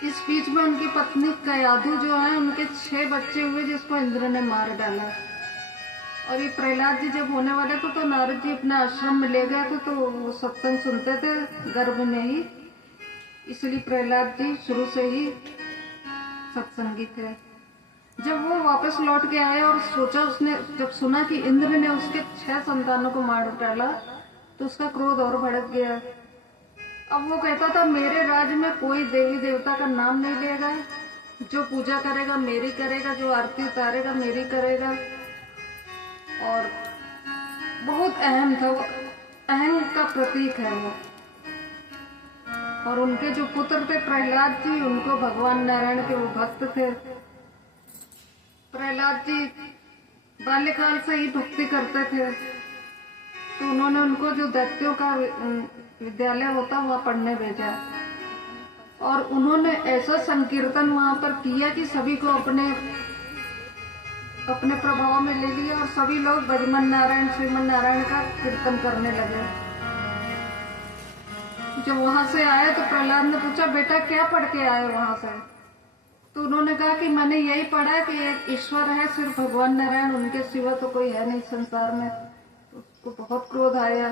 इस बीच में उनकी पत्नी कयाधु जो है, उनके 6 बच्चे हुए जिसको इंद्र ने मार डाला। और ये प्रहलाद जी जब होने वाले थे तो नारद जी अपने आश्रम में ले गए थे, तो वो सत्संग सुनते थे गर्भ में ही, इसलिए प्रहलाद जी शुरू से ही सत्संगी थे। जब वो वापस लौट के आए और सोचा, उसने जब सुना कि इंद्र ने उसके 6 संतानों को मार डाला तो उसका क्रोध और भड़क गया। अब वो कहता था मेरे राज्य में कोई देवी देवता का नाम नहीं लेगा, जो पूजा करेगा मेरी करेगा, जो आरती उतारेगा मेरी करेगा। और बहुत अहम था, वो अहम का प्रतीक है वो। और उनके जो पुत्र थे प्रहलाद जी, उनको भगवान नारायण के वो भक्त थे। प्रहलाद जी बाल्यकाल से ही भक्ति करते थे, तो उन्होंने उनको जो दैत्यों का विद्यालय होता वहाँ पढ़ने भेजा। और उन्होंने ऐसा संकीर्तन वहाँ पर किया कि सभी को अपने प्रभाव में ले लिया और सभी लोग भजमन नारायण श्रीमन नारायण का कीर्तन करने लगे। जब वहां से आए तो प्रहलाद ने पूछा बेटा क्या पढ़ के आए वहां से? तो उन्होंने कहा कि मैंने यही पढ़ा कि एक ईश्वर है, सिर्फ भगवान नारायण, उनके सिवा तो कोई है नहीं संसार में। उसको बहुत क्रोध आया,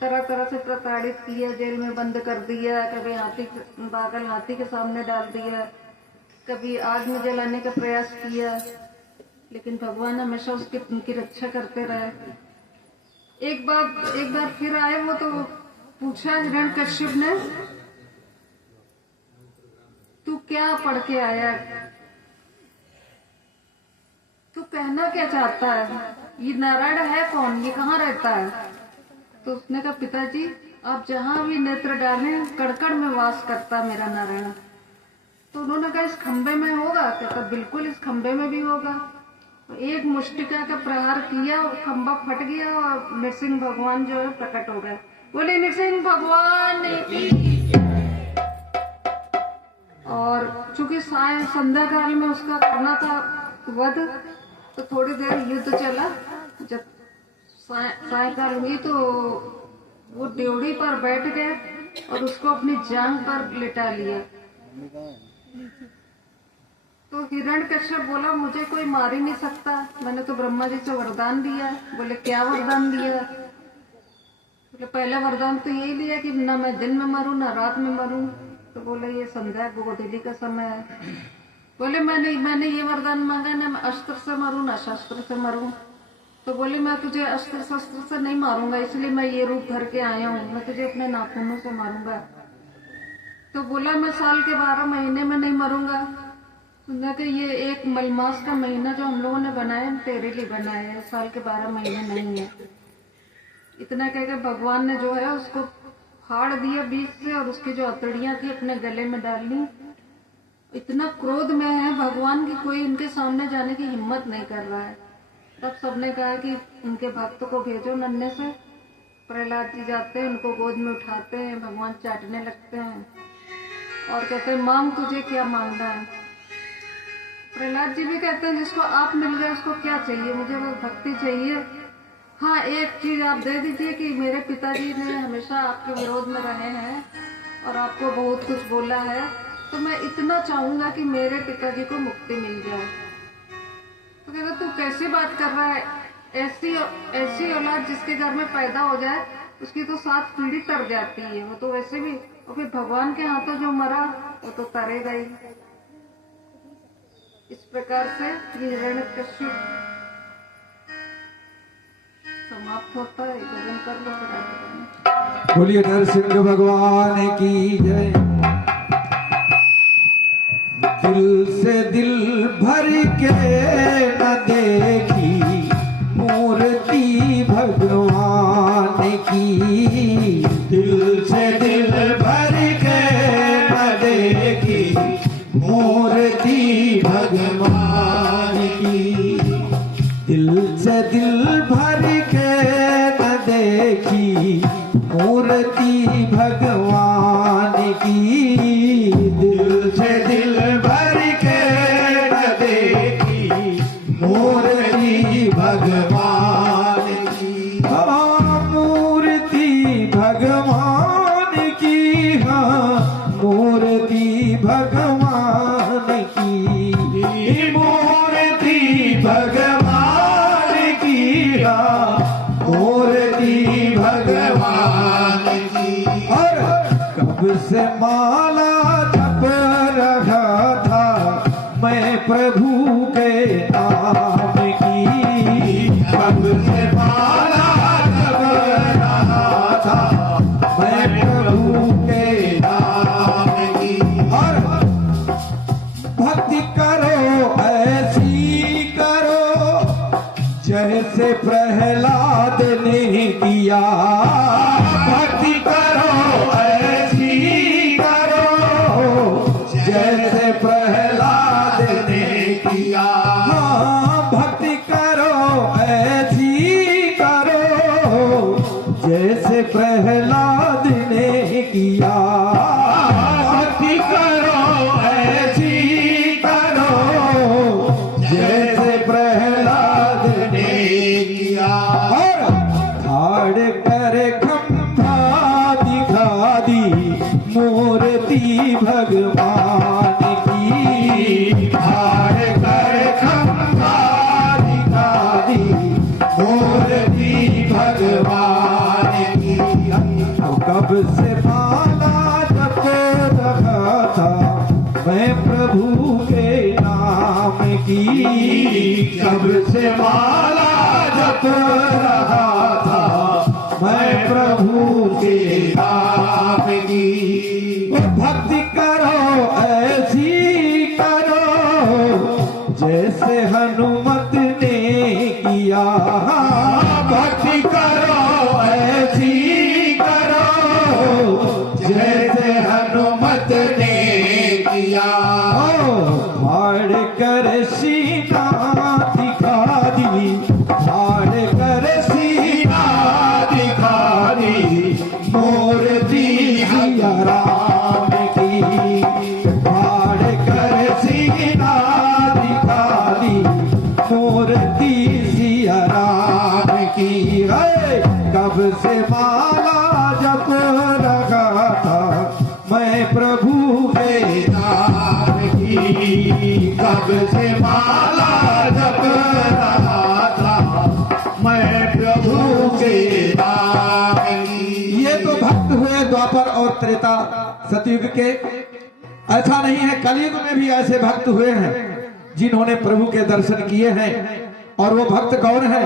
तरह तरह से प्रताड़ित किया, जेल में बंद कर दिया, कभी हाथी के सामने डाल दिया, कभी आग में जलाने का प्रयास किया, लेकिन भगवान हमेशा उनकी रक्षा करते रहे। एक बार फिर आए वो, तो पूछा हिरण्यकश्यप ने तू क्या पढ़ के आया, तू कहना क्या चाहता है, ये नारायण है कौन, ये कहाँ रहता है? तो उसने कहा पिताजी आप जहां भी नेत्र डालें कड़कड़ में वास करता मेरा नारायण। तो उन्होंने कहा इस खंबे में होगा? कहता बिल्कुल इस खंबे में भी होगा। एक मुष्टिका का प्रहार किया और खंबा फट गया और नृसिंह भगवान जो है प्रकट हो गए। बोले नृसिंह भगवान की। और चूंकि संध्या काल में उसका करना था वध, तो थोड़ी देर युद्ध चला। जब सायकाल हुई तो वो ड्योढ़ी पर बैठ गए और उसको अपनी जांघ पर लिटा लिया। तो हिरण्यकश्यप बोला मुझे कोई मार ही नहीं सकता, मैंने तो ब्रह्मा जी से वरदान दिया। बोले क्या वरदान दिया? बोले पहला वरदान तो यही लिया कि ना मैं दिन में मरूं ना रात में मरूं। तो बोले ये संध्या गोधूली का समय है। बोले मैंने ये वरदान मांगा ना मैं अस्त्र से मरूं ना शस्त्र से मरूं। तो बोले मैं तुझे अस्त्र शस्त्र से नहीं मारूंगा, इसलिए मैं ये रूप धर के आया हूँ, मैं तुझे अपने नाखूनों से मारूंगा। तो बोला मैं साल के 12 महीने में नहीं मरूंगा। सुना कि ये एक मलमास का महीना जो हम लोगों ने बनाया तेरे लिए बनाया है, साल के 12 महीने नहीं है। इतना कह के भगवान ने जो है उसको फाड़ दिया बीच से और उसकी जो अतड़ियां थी अपने गले में डाल ली। इतना क्रोध में है भगवान की कोई इनके सामने जाने की हिम्मत नहीं कर रहा है। तब सबने कहा कि उनके भक्त को भेजो नन्हे से। प्रहलाद जी जाते हैं, उनको गोद में उठाते हैं, भगवान चाटने लगते हैं और कहते हैं मांग तुझे क्या मांगना है। प्रहलाद जी भी कहते हैं जिसको आप मिल गए उसको क्या चाहिए, मुझे बस भक्ति चाहिए। हाँ एक चीज आप दे दीजिए कि मेरे पिताजी ने हमेशा आपके विरोध में रहे हैं और आपको बहुत कुछ बोला है, तो मैं इतना चाहूंगा कि मेरे पिताजी को मुक्ति मिल जाए। तो कहते तू कैसी बात कर रहा है, ऐसी औलाद जिसके घर में पैदा हो जाए उसकी तो 7 पीढ़ी तर जाती है, वो तो वैसे भी। और फिर भगवान के हाथों जो मरा वो तो तरेगा ही। इस प्रकार से हिरण्यकश्यप समाप्त होता है। भजन कर लो फिर आगे बढ़ेंगे। बोलिए नरसिंह भगवान की जय। दिल से दिल भर के न देखी मूर्ति भगवान की। दिल से दिल भर के न देखी मूर्ति भगवान की। दिल से दिल भर के न देखी मूर्ति भगवान की। दिल से दिल भर के न देखी मूर्ति भगवान की। हाँ मूर्ति भगवान की, हाँ मूर्ति भगवान की। मूर्ति भगवान की, मूर्ति भगवान की। और कब से माला जप रहा था मैं प्रभु के नाम की। कब से माला जप रहा था मैं प्रभु के नाम की। और भक्ति करो ऐसी करो जैसे प्रहलाद ने किया। भक्ति करो ऐसी करो जैसे प्रहलाद ने किया। हाँ भक्ति करो ऐसी करो जैसे प्रहलाद ने किया। भक्ति करो ऐसी करो जैसे प्रहलाद ने किया। और ठाड़ कर खंभा दिखा दी मूर्ति भगवान की। ठाड़ कर खंभा दिखा दी मूर्ति भगवान की। तो कब से माला जप रहा था मैं प्रभु के नाम की। कब से माला जप रहा था मैं प्रभु के नाम की। भक्ति करो ऐसी करो जैसे हनुमत ने किया। भक्ति करो ऐसी करो जैसे हनुमत ने किया। फाड़ कर सीना दिखा दी, फाड़ कर सीना दिखा दी मूर्ति सिया राम की। फाड़ कर सीना दिखा दी मूर्ति सिया राम की। से माला जप रहा था मैं प्रभु के नाम की, कब से माला जप रहा था मैं प्रभु के नाम की। ये तो भक्त हुए द्वापर और त्रेता सतयुग के। ऐसा नहीं है, कलयुग में भी ऐसे भक्त हुए हैं जिन्होंने प्रभु के दर्शन किए हैं। और वो भक्त कौन है?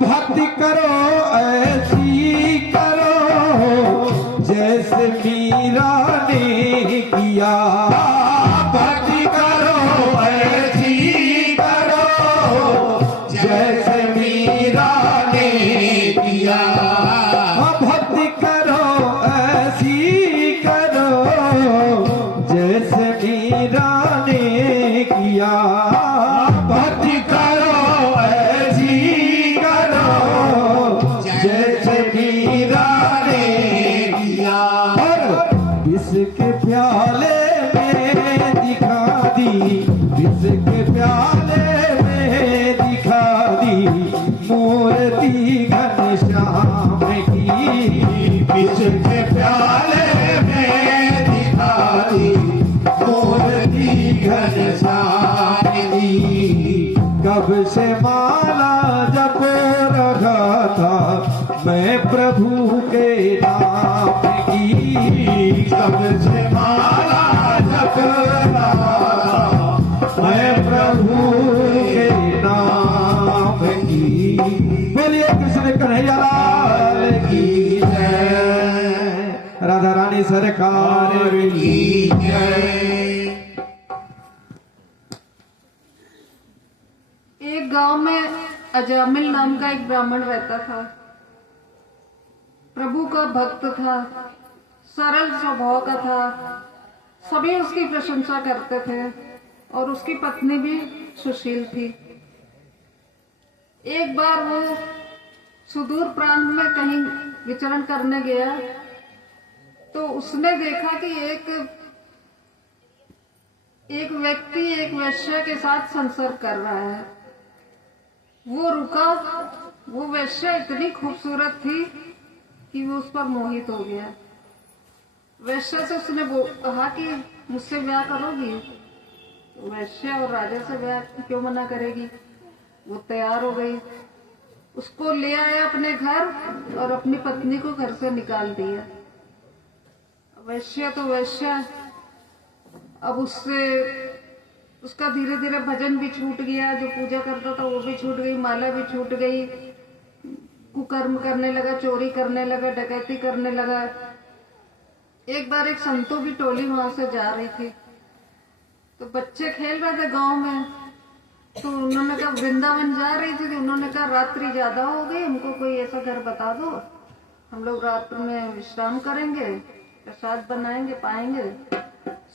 भक्ति करो ऐसी करो जैसे मीरा ने किया, भक्ति करो ऐसी करो जैसे मीरा ने किया। भक्ति करो ऐसी करो जैसे मीरा ने किया, भक्ति करो ऐसी करो जैसे मीरा ने किया। और विष के प्याले में दिखा दी, विष के प्याले में दिखा दी मूर्ति घनश्याम की, विष के प्याले में दिखा दी मूर्ति घनश्याम की। कब से माला जप रहा था मैं प्रभु के नाम की, कब से माला जप रहा था मैं प्रभु के नाम की। बोलिए कृष्ण कन्हैया लाल की जय, राधा रानी सरकार की एक गांव में अजामिल नाम का एक ब्राह्मण रहता था। प्रभु का भक्त था, सरल स्वभाव का था, सभी उसकी प्रशंसा करते थे और उसकी पत्नी भी सुशील थी। एक बार वो सुदूर प्रांत में कहीं विचरण करने गया तो उसने देखा कि एक व्यक्ति एक वेश्या के साथ संसर्ग कर रहा है। वो रुका, वो वेश्या इतनी खूबसूरत थी कि वो उस पर मोहित हो गया। वेश्या से उसने कहा कि मुझसे ब्याह करोगी? तो वेश्या और राजा से ब्याह क्यों मना करेगी? वो तैयार हो गई, उसको ले आया अपने घर और अपनी पत्नी को घर से निकाल दिया। वेश्या तो वेश्या, अब उसका धीरे धीरे भजन भी छूट गया, जो पूजा करता था वो भी छूट गई, माला भी छूट गई, कुकर्म करने लगा, चोरी करने लगा, डकैती करने लगा। एक बार एक संतों की टोली वहां से जा रही थी तो बच्चे खेल रहे थे गांव में, तो उन्होंने कहा वृंदावन जा रही थी, तो उन्होंने कहा रात्रि ज्यादा हो गई, हमको कोई ऐसा घर बता दो, हम लोग रात में विश्राम करेंगे, प्रसाद बनाएंगे, पाएंगे,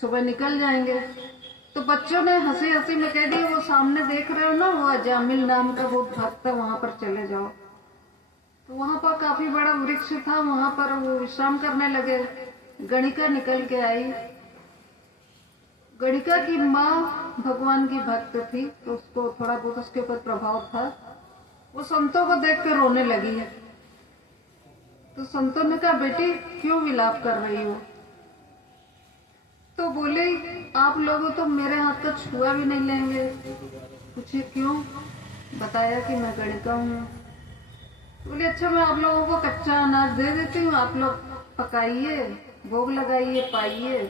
सुबह निकल जाएंगे। तो बच्चों ने हंसी हंसी में कह दिया वो सामने देख रहे हो ना, वो अजामिल नाम का वो भक्त है, वहां पर चले जाओ। तो वहां पर काफी बड़ा वृक्ष था, वहां पर वो विश्राम करने लगे। गणिका निकल के आई। गणिका की माँ भगवान की भक्त थी तो उसको थोड़ा बहुत उसके ऊपर प्रभाव था। वो संतों को देख कर रोने लगी है। तो संतों ने कहा बेटी क्यों विलाप कर रही हो? तो बोले आप लोग तो मेरे हाथ का छुआ भी नहीं लेंगे। पूछे क्यों? बताया कि मैं गणिका हूँ। बोले अच्छा मैं आप लोगों को कच्चा अनाज दे देती हूँ, आप लोग पकाइए, भोग लगाइए, पाइए,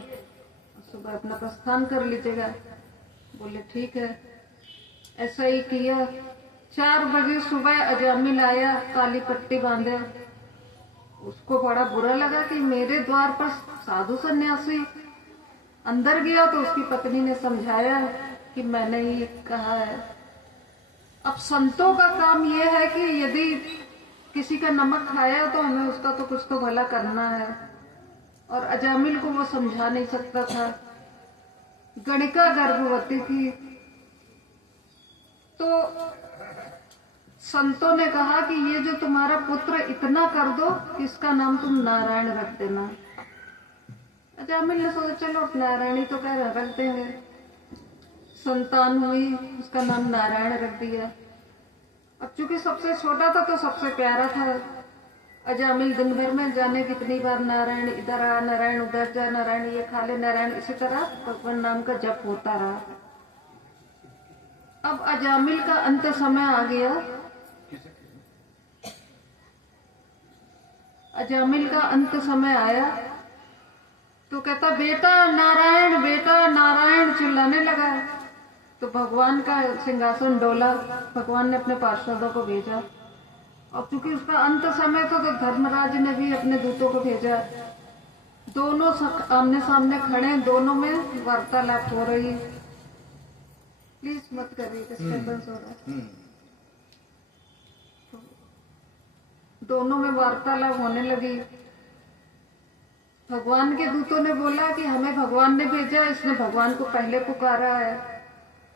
सुबह अपना प्रस्थान कर लीजिएगा। बोले ठीक है। ऐसा ही किया। 4 बजे सुबह अजामिल आया, काली पट्टी बांधे। उसको बड़ा बुरा लगा कि मेरे द्वार पर साधु सन्यासी। अंदर गया तो उसकी पत्नी ने समझाया कि मैंने ही कहा है। अब संतों का काम यह है कि यदि किसी का नमक खाया तो हमें उसका तो कुछ तो भला करना है, और अजामिल को वो समझा नहीं सकता था। गणिका गर्भवती थी तो संतों ने कहा कि ये जो तुम्हारा पुत्र इतना कर दो कि इसका नाम तुम नारायण रख देना। अजामिल ने सोचा चलो नारायणी तो कह रख देंगे। संतान हुई, उसका नाम नारायण रख दिया। अब चूंकि सबसे छोटा था तो सबसे प्यारा था। अजामिल दिन भर में जाने कितनी बार नारायण इधर आ, नारायण उधर जा, नारायण ये खा ले, नारायण, इसी तरह भगवान नाम का जप होता रहा। अब अजामिल का अंत समय आ गया। अजामिल का अंत समय आया तो कहता बेटा नारायण चिल्लाने लगा। तो भगवान का सिंहासन डोला, भगवान ने अपने पार्षदों को भेजा। और चूंकि उसका अंत समय था तो धर्मराज ने भी अपने दूतों को भेजा। दोनों आमने सामने खड़े, दोनों में वार्तालाप हो रही। प्लीज मत करिए, डिस्टर्बेंस हो रहा है। दोनों में वार्तालाप होने लगी। भगवान के दूतों ने बोला कि हमें भगवान ने भेजा, इसने भगवान को पहले पुकारा है।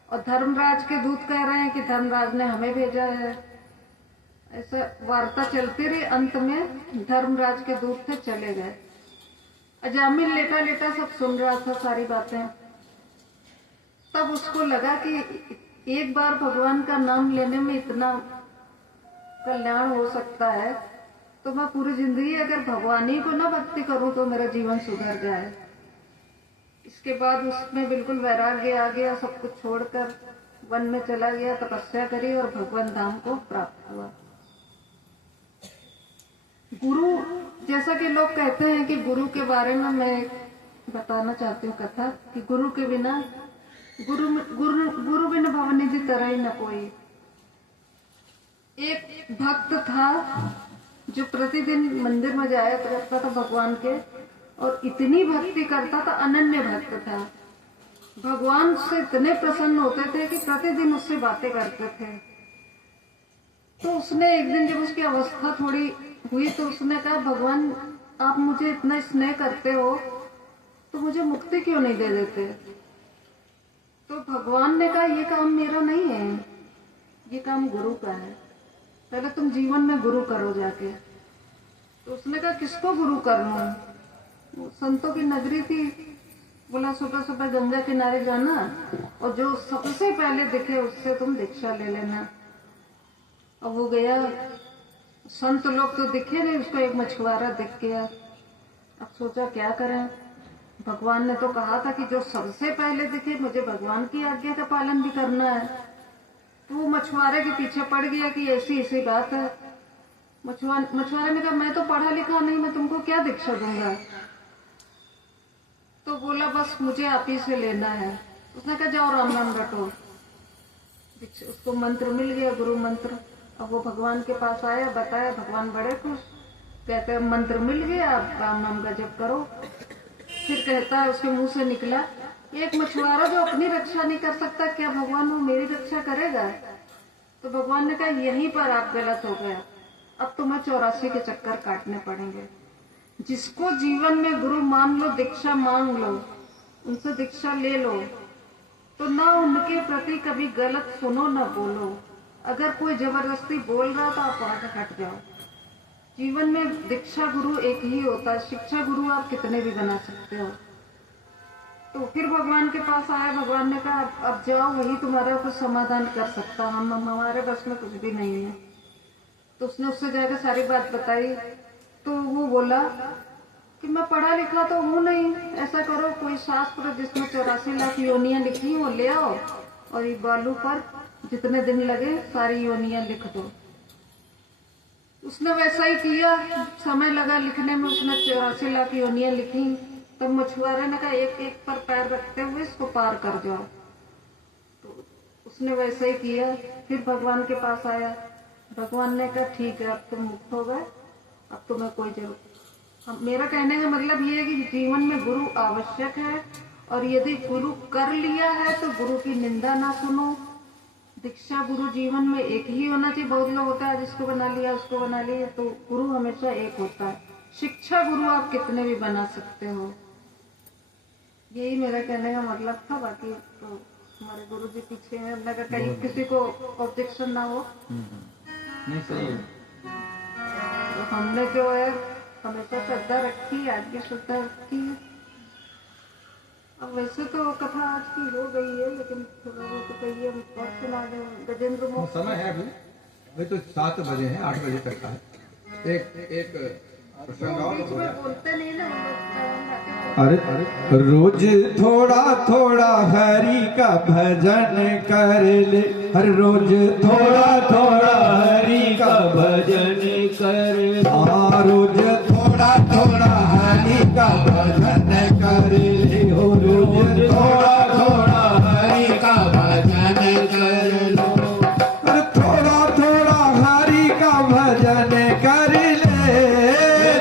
और धर्मराज के दूत कह रहे हैं कि धर्मराज ने हमें भेजा है। ऐसा वार्ता चलती रही। अंत में धर्मराज के दूत थे, चले गए। अजामिल लेटा लेटा सब सुन रहा था सारी बातें। तब उसको लगा कि एक बार भगवान का नाम लेने में इतना कल्याण हो सकता है, तो मैं पूरी जिंदगी अगर भगवान ही को ना भक्ति करूं तो मेरा जीवन सुधर जाए। इसके बाद उसमें बिल्कुल वैराग्य आ गया, सब कुछ छोड़कर वन में चला गया, तपस्या करी और भगवान धाम को प्राप्त हुआ। गुरु, जैसा कि लोग कहते हैं कि गुरु के बारे में मैं बताना चाहती हूँ कथा, कि गुरु के बिना गुरु बिन भवनिधि तरह ही न कोई। एक भक्त था जो प्रतिदिन मंदिर में जाया करता था भगवान के, और इतनी भक्ति करता था, अनन्य भक्त था। भगवान से इतने प्रसन्न होते थे कि प्रतिदिन उससे बातें करते थे। तो उसने एक दिन जब उसकी अवस्था थोड़ी हुई तो उसने कहा, भगवान आप मुझे इतना स्नेह करते हो तो मुझे मुक्ति क्यों नहीं दे देते? तो भगवान ने कहा, ये काम मेरा नहीं है, ये काम गुरु का है। पहले तुम जीवन में गुरु करो जाके। तो उसने कहा, किसको गुरु कर लूं? संतों की नगरी थी। बोला, सुबह सुबह गंगा किनारे जाना और जो सबसे पहले दिखे उससे तुम दीक्षा ले लेना। और वो गया। संत लोग तो दिखे नहीं, उसको एक मछुआरा दिख गया। अब सोचा क्या करें, भगवान ने तो कहा था कि जो सबसे पहले दिखे मुझे भगवान की आज्ञा का पालन भी करना है। तो वो मछुआरे के पीछे पड़ गया कि ऐसी ऐसी बात है। मछुआरे ने कहा, मैं तो पढ़ा लिखा नहीं, मैं तुमको क्या दीक्षा दूंगा? तो बोला, बस मुझे आप ही से लेना है। उसने कहा, जाओ राम नाम रटो। उसको मंत्र मिल गया, गुरु मंत्र। अब वो भगवान के पास आया, बताया, भगवान बड़े खुश, कहते मंत्र मिल गया, आप राम नाम का जप करो। फिर कहता है, उसके मुंह से निकला, एक मछुआरा जो अपनी रक्षा नहीं कर सकता, क्या भगवान वो मेरी रक्षा करेगा? तो भगवान ने कहा, यहीं पर आप गलत हो गए, अब तुम्हें 84 के चक्कर काटने पड़ेंगे। जिसको जीवन में गुरु मान लो, दीक्षा मांग लो, उनसे दीक्षा ले लो, तो ना उनके प्रति कभी गलत सुनो ना बोलो। अगर कोई जबरदस्ती बोल रहा तो आप वहां से हट जाओ। जीवन में दीक्षा गुरु एक ही होता है, शिक्षा गुरु आप कितने भी बना सकते हो। तो फिर भगवान के पास आया। भगवान ने कहा, अब जाओ, वही तुम्हारा कुछ समाधान कर सकता, हम हमारे बस में कुछ भी नहीं है। तो उसने उससे जाकर सारी बात बताई। तो वो बोला कि मैं पढ़ा लिखा तो हूँ नहीं, ऐसा करो कोई शास्त्र जिसमें 84 लाख योनियां लिखी हो ले आओ, और ये बालू पर जितने दिन लगे सारी योनियां लिख दो। उसने वैसा ही किया, समय लगा लिखने में, उसने 84 लाख योनियां लिखी। तब मछुआरे ने कहा, एक एक पर पैर रखते हुए इसको पार कर जाओ। तो उसने वैसा ही किया। फिर भगवान के पास आया। भगवान ने कहा, ठीक है, अब तुम मुक्त हो गए, अब तुम्हें कोई जरूरत। मेरा कहने का मतलब ये है कि जीवन में गुरु आवश्यक है, और यदि गुरु कर लिया है तो गुरु की निंदा ना सुनो। दीक्षा गुरु जीवन में एक ही होना चाहिए। बहुत लोग होता है जिसको बना लिया उसको बना लिया, तो गुरु हमेशा एक होता है। शिक्षा गुरु आप कितने भी बना सकते हो। यही मेरा कहने का मतलब था। बाकी तो हमारे गुरु जी पीछे हैं, अगर कहीं किसी को ऑब्जेक्शन ना हो। नहीं, सही है। तो हमने जो है हमेशा श्रद्धा रखी, आज भी श्रद्धा रखी है। अब वैसे तो कथा आज की हो गई है, लेकिन थोड़ा बहुत तो कहिए, और सुना दें। गजेंद्र मोक्ष समय है अभी तो 7 बजे है, 8 बजे तक का है। एक प्रसंग और बीच में बोलते नहीं ना हम लोग, अरे रोज थोड़ा थोड़ा हरि का भजन कर ले, हर रोज थोड़ा थोड़ा हरि का भजन कर ले, हाँ रोज थोड़ा थोड़ा हरि का भजन कर ले, हो रोज थोड़ा थोड़ा हरि का भजन कर लो, हर थोड़ा थोड़ा हरि का भजन कर ले,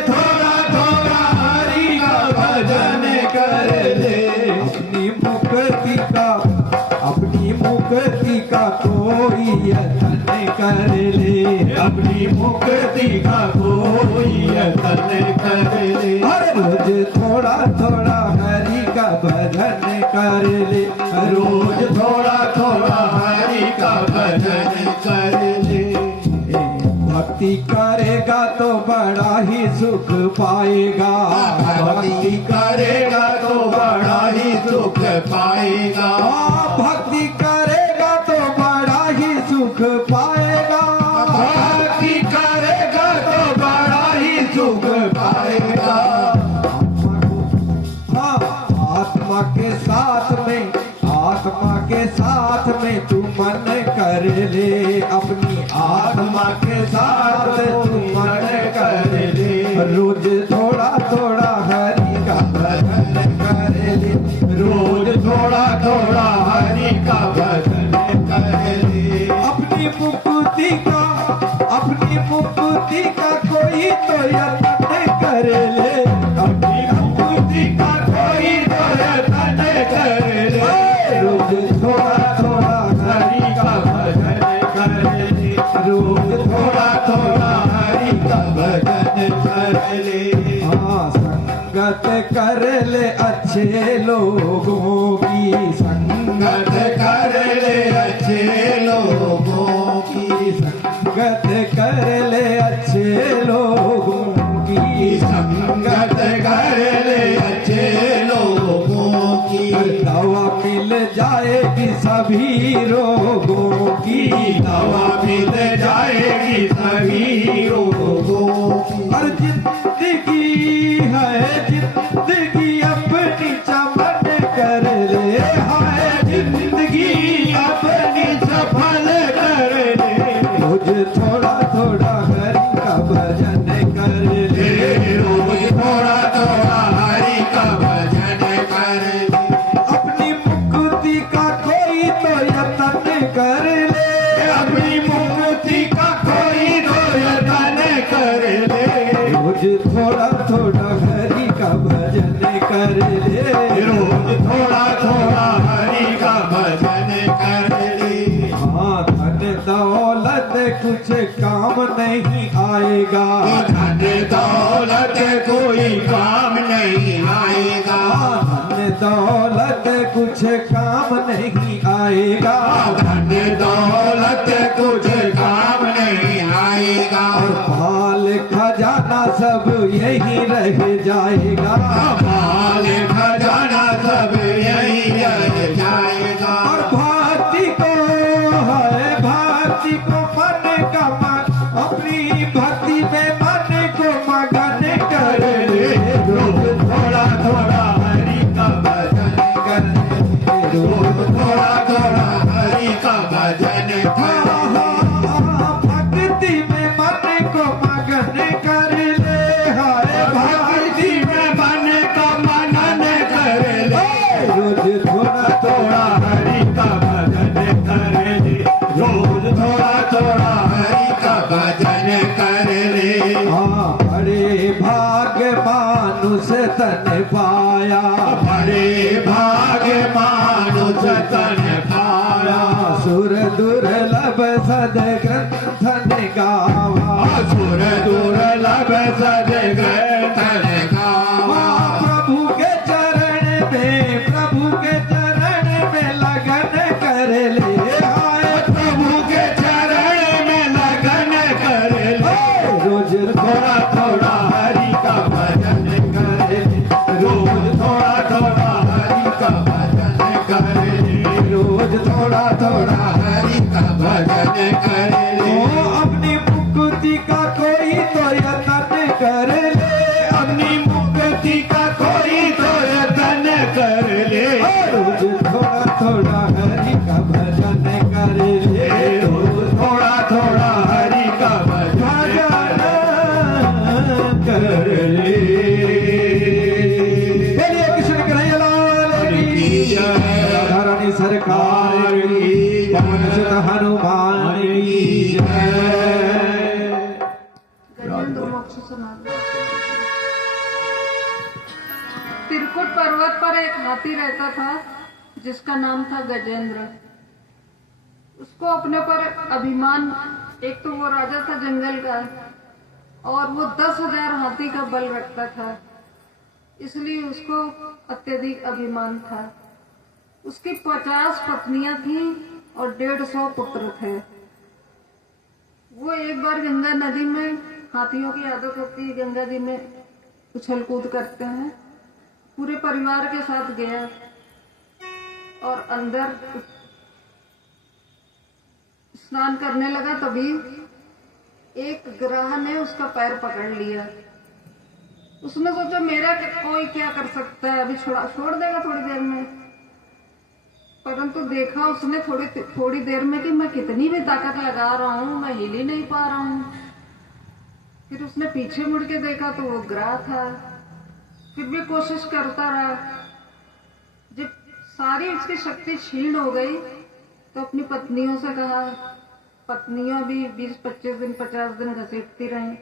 थोड़ा थोड़ा हरि का भजन कर ले, अपनी मुक्ति का कोई यतन कर ले, अपनी मुक्ति का कोई यतन कर ले, हर रोज थोड़ा थोड़ा हरि का भजन कर ले, रोज थोड़ा थोड़ा हरि का भजन कर ले, भक्ति करेगा तो बड़ा ही सुख पाएगा, भक्ति करेगा तो बड़ा ही सुख पाएगा, भक्ति करेगा तो बड़ा ही सुख पाएगा, भक्ति करेगा तो बड़ा ही सुख पाएगा, हाँ आत्मा के साथ में तू मन कर ले, अपनी आत्मा के साथ तू मन कर ले, रोज थोड़ा थोड़ा हरि का भजन कर ले, रोज थोड़ा थोड़ा हरि का भजन कर ले, अपनी मुक्ति का कोई तो यत्न कर ले, अपनी मुक्ति का कोई तो यत्न कर ले, रोज थोड़ा थोड़ा हरि का भजन कर ले, रोज थोड़ा थोड़ा हरि का भजन कर ले, हाँ संगत कर ले अच्छे लोगों की, संगत कर ले अच्छे लोगों की, संगत कर ले अच्छे लोगों की, संगत कर ले अच्छे लोगों की, दवा मिल जाएगी सभी रोगों की, दवा मिल जाएगी सभी रोगों की, हर जिंदगी है जिंदगी अपनी चमन कर ले, हाय जिंदगी अपनी सफल कर ले, रोज थोड़ा थोड़ा हरि का भजन कर ले, रोज थोड़ा थोड़ा हरि का भजन कर ले, अपनी मुक्ति का कोई तो यतन कर ले, अपनी मुक्ति का कोई तो यतन कर ले, रोज थोड़ा थोड़ा हरि का भजन कर ले, रोज थोड़ा थोड़ा हरि का भजन कर ले, हाँ धन दौलत कुछ काम नहीं आएगा, धन दौलत कोई काम नहीं आएगा, धन दौलत कुछ काम नहीं आएगा, धन दौलत कुछ काम नहीं आएगा, और माल खजाना सब यही रह जाएगा, माल खजाना सब यही रह जाएगा, और भक्ति को मन का अपनी भक्ति में मन को मगन कर ले, रोज थोड़ा थोड़ा हरि का भजन कर ले, रोज थोड़ा थोड़ा हरि का भजन कर ले, भक्ति में मन को मगन कर ले, हाय भक्ति में मन का मनन कर ले, रोज थोड़ा थोड़ा हरि का भजन कर ले, रोज थोड़ा थोड़ा हरि का भजन कर ले, हाँ बड़े भाग्य मानुष तन पाया, बड़े भाग्य मानुष तन पाया, सुर दुर्लभ सद ग्रंथन गावा, सुर दुर्लभ सद ग्रंथन गावा, प्रभु के चरण में लगन कर ले, प्रभु के चरण में लगन कर ले, रोज थोड़ा थोड़ा हरि का भजन कर ले, रोज थोड़ा थोड़ा हरि का भजन कर ले, रोज थोड़ा थोड़ा हरि का भजन कर ले, अपनी हाथी रहता था जिसका नाम था गजेंद्र। उसको अपने पर अभिमान, एक तो वो राजा था जंगल का और वो 10,000 हाथी का बल रखता था, इसलिए उसको अत्यधिक अभिमान था। उसकी 50 पत्नियां थीं और 150 पुत्र थे। वो एक बार गंगा नदी में, हाथियों की आदत होती है गंगा जी में उछल कूद करते हैं, पूरे परिवार के साथ गया और अंदर स्नान करने लगा। तभी एक ग्राह ने उसका पैर पकड़ लिया। उसने सोचा मेरा कोई क्या कर सकता है, अभी छोड़ देगा थोड़ी देर में। परंतु देखा उसने थोड़ी देर में कि मैं कितनी भी ताकत लगा रहा हूं, मैं हिल ही नहीं पा रहा हूं। फिर उसने पीछे मुड़ के देखा तो वो ग्राह था। फिर भी कोशिश करता रहा। जब सारी उसकी शक्ति क्षीण हो गई तो अपनी पत्नियों से कहा, पत्नियां भी 20-25 दिन 50 दिन घसीटती रहीं,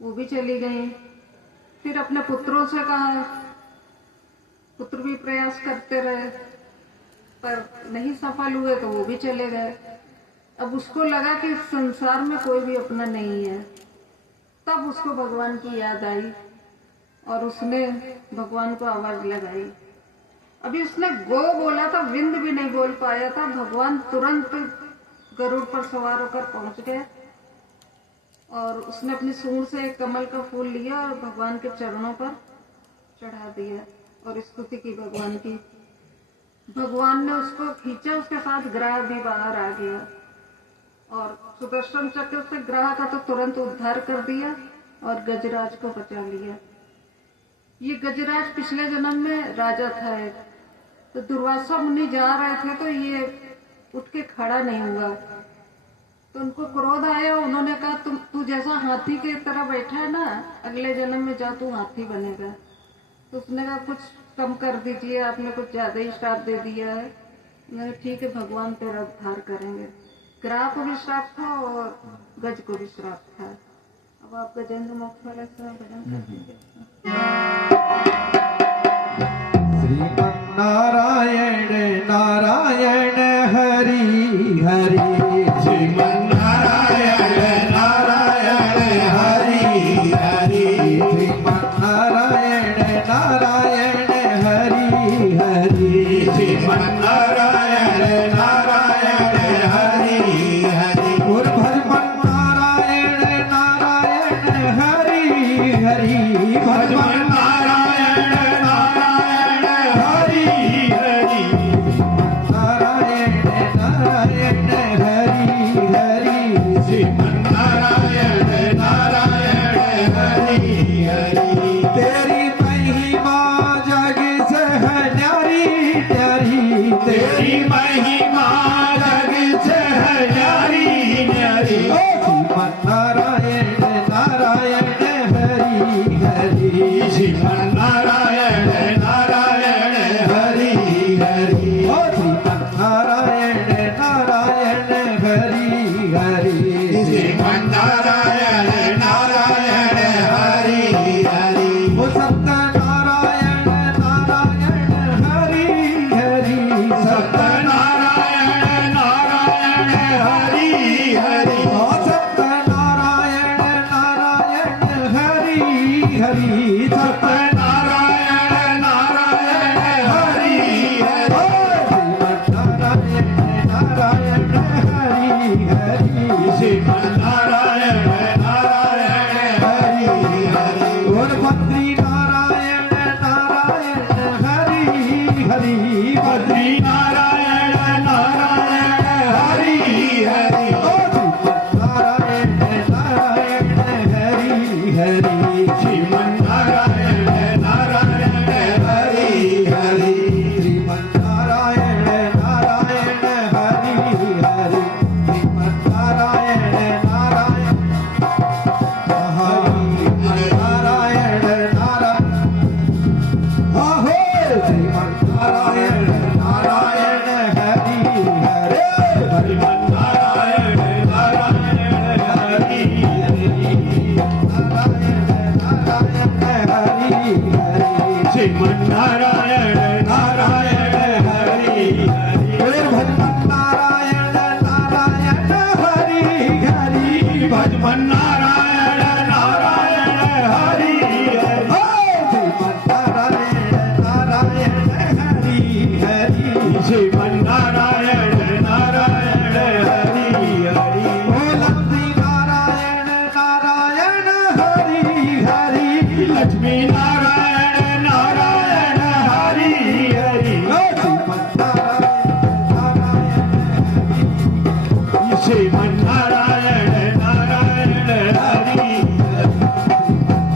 वो भी चली गई। फिर अपने पुत्रों से कहा, पुत्र भी प्रयास करते रहे पर नहीं सफल हुए तो वो भी चले गए। अब उसको लगा कि इस संसार में कोई भी अपना नहीं है। तब उसको भगवान की याद आई और उसने भगवान को आवाज लगाई। अभी उसने गो बोला था, विंद भी नहीं बोल पाया था, भगवान तुरंत गरुड़ पर सवार होकर पहुंच गए और उसने अपनी सूंड से एक कमल का फूल लिया और भगवान के चरणों पर चढ़ा दिया और स्तुति की भगवान की। भगवान ने उसको खींचा, उसके साथ ग्राह भी बाहर आ गया और सुदर्शन चक्र से ग्राह का तो तुरंत उद्धार कर दिया और गजराज को बचा लिया। ये गजराज पिछले जन्म में राजा था एक। तो दुर्वासा मुनि जा रहे थे तो ये उठ के खड़ा नहीं हुआ, तो उनको क्रोध आया। उन्होंने कहा तू जैसा हाथी की तरह बैठा है ना, अगले जन्म में जा तू हाथी बनेगा। तो उसने कहा कुछ कम कर दीजिए, आपने कुछ ज्यादा ही श्राप दे दिया है। मैंने ठीक है, भगवान तेरा उद्धार करेंगे। ग्राह को भी श्राप था और गज को भी श्राप था। अब आप गजेंद्र मोक्ष वाला भजन नारायण नारायण हरि हरि, श्रीमन नारायण नारायण हरि हरि, श्रीमन नारायण नारायण हरि हरि, श्रीमन नारायण नारायण हरि हरि, और भजमन नारायण नारायण हरि हरि, भजमन नारायण नारायण हरि हरि, नारायण नारायण हरि हरि, श्रीमन नारायण नारायण हरि हरि, तेरी महिमा जग से है न्यारी न्यारी, तेरी महिमा जग से है न्यारी न्यारी, श्रीमन नारायण नारायण हरि हरि, श्रीमन नारायण नारायण हरि हरि, श्रीमन नारायण नारायण हरि हरि, श्रीमन नारायण नारायण हरि हरि, ओ सत्यनारायण नारायण हरि हरि, सत्यनारायण नारायण हरि हरि, ओ सत्यनारायण नारायण हरि हरि, सत्यनारायण नारायण हरि हरि, श्रीमन नारायण नारायण हरि हरि, श्रीमन नारायण नारायण हरि हरि, और बद्री नारायण नारायण हरि हरि, बद्री नारायण नारायण हरि हरि, नारायण नारायण हरि हरि, श्रीमन नारायण नारायण हरि हरि, श्रीमन नारायण नारायण हरि हरि, श्रीमन नारायण नारायण भजमन नारायण नारायण हरि हरि नारायण नारायण हरि हरि श्रीमन नारायण नारायण हरि हरि लक्ष्मी नारायण नारायण हरि हरि लक्ष्मी नारायण नारायण हरि हरि श्रीमन नारायण नारायण हरि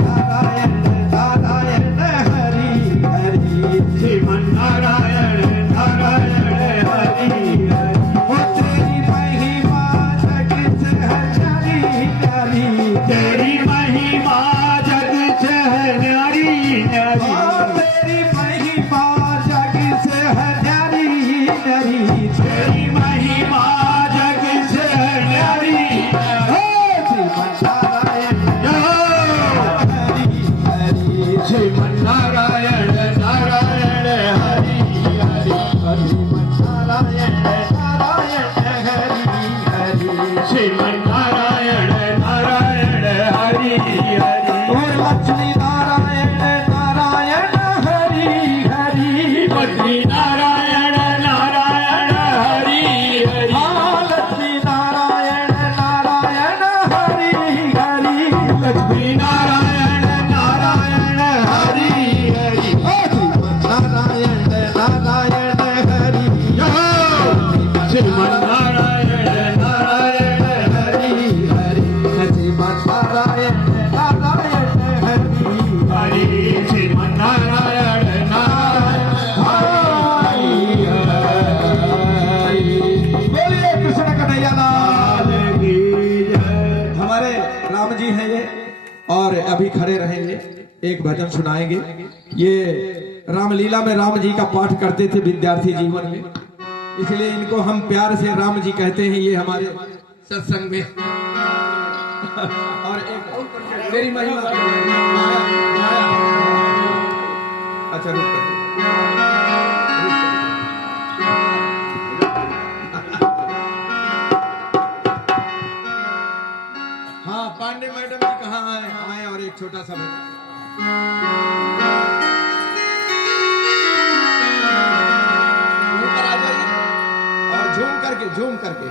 नारायण नारायण हरि हरि श्रीमन नारायण नारायण हरि हरि ओ तेरी महिमा जग से है न्यारी न्यारी तेरी महिमा जग से है न्यारी न्यारी ओ तेरी महिमा जग से है न्यारी न्यारी तेरी महिमा जग से है न्यारी श्रीमन नारायण श्रीमन नारायण नारायण हरि हरि श्रीमन नारायण नारायण हरि हरि श्रीमन नारायण नारायण हरि हरि और लक्ष्मी नारायण नारायण हरि हरि लक्ष्मी नारायण नारायण हरि हरि लक्ष्मी नारायण नारायण हरि हरि लक्ष्मी नारायण नारायण हरि हरि श्रीमन नारायण नारायण हरि श्रीमन नारायण नारायण हरि हरि श्रीमन नारायण नारायण हरि हरि श्रीमन नारायण नारायण बोलिए कृष्ण कन्हैया लाल की जय। हमारे राम जी हैं ये और अभी खड़े रहेंगे एक भजन सुनाएंगे। ये रामलीला में राम जी का पाठ करते थे विद्यार्थी जीवन में, इसलिए इनको हम प्यार से राम जी कहते हैं। ये हमारे सत्संग में और एक तेरी महिमा अच्छा रुक कर। हाँ पांडे मैडम जी कहाँ आए और एक छोटा सा भजन ऊपर आ जाइए और झूम करके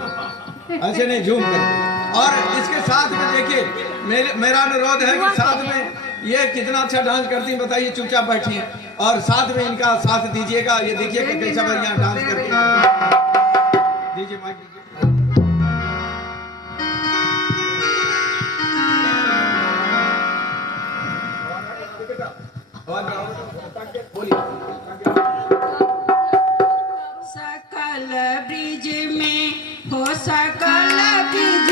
ऐसे नहीं झूम करके। और इसके साथ में देखिए मेरा अनुरोध है कि साथ में ये कितना अच्छा डांस करती हैं बताइए, चुपचाप बैठी हैं और साथ में इनका साथ दीजिएगा। ये देखिए कि कैसा बढ़िया डांस करके दीजिए माइक दीजिए। सकल ब्रिज में हो सकल ब्रिज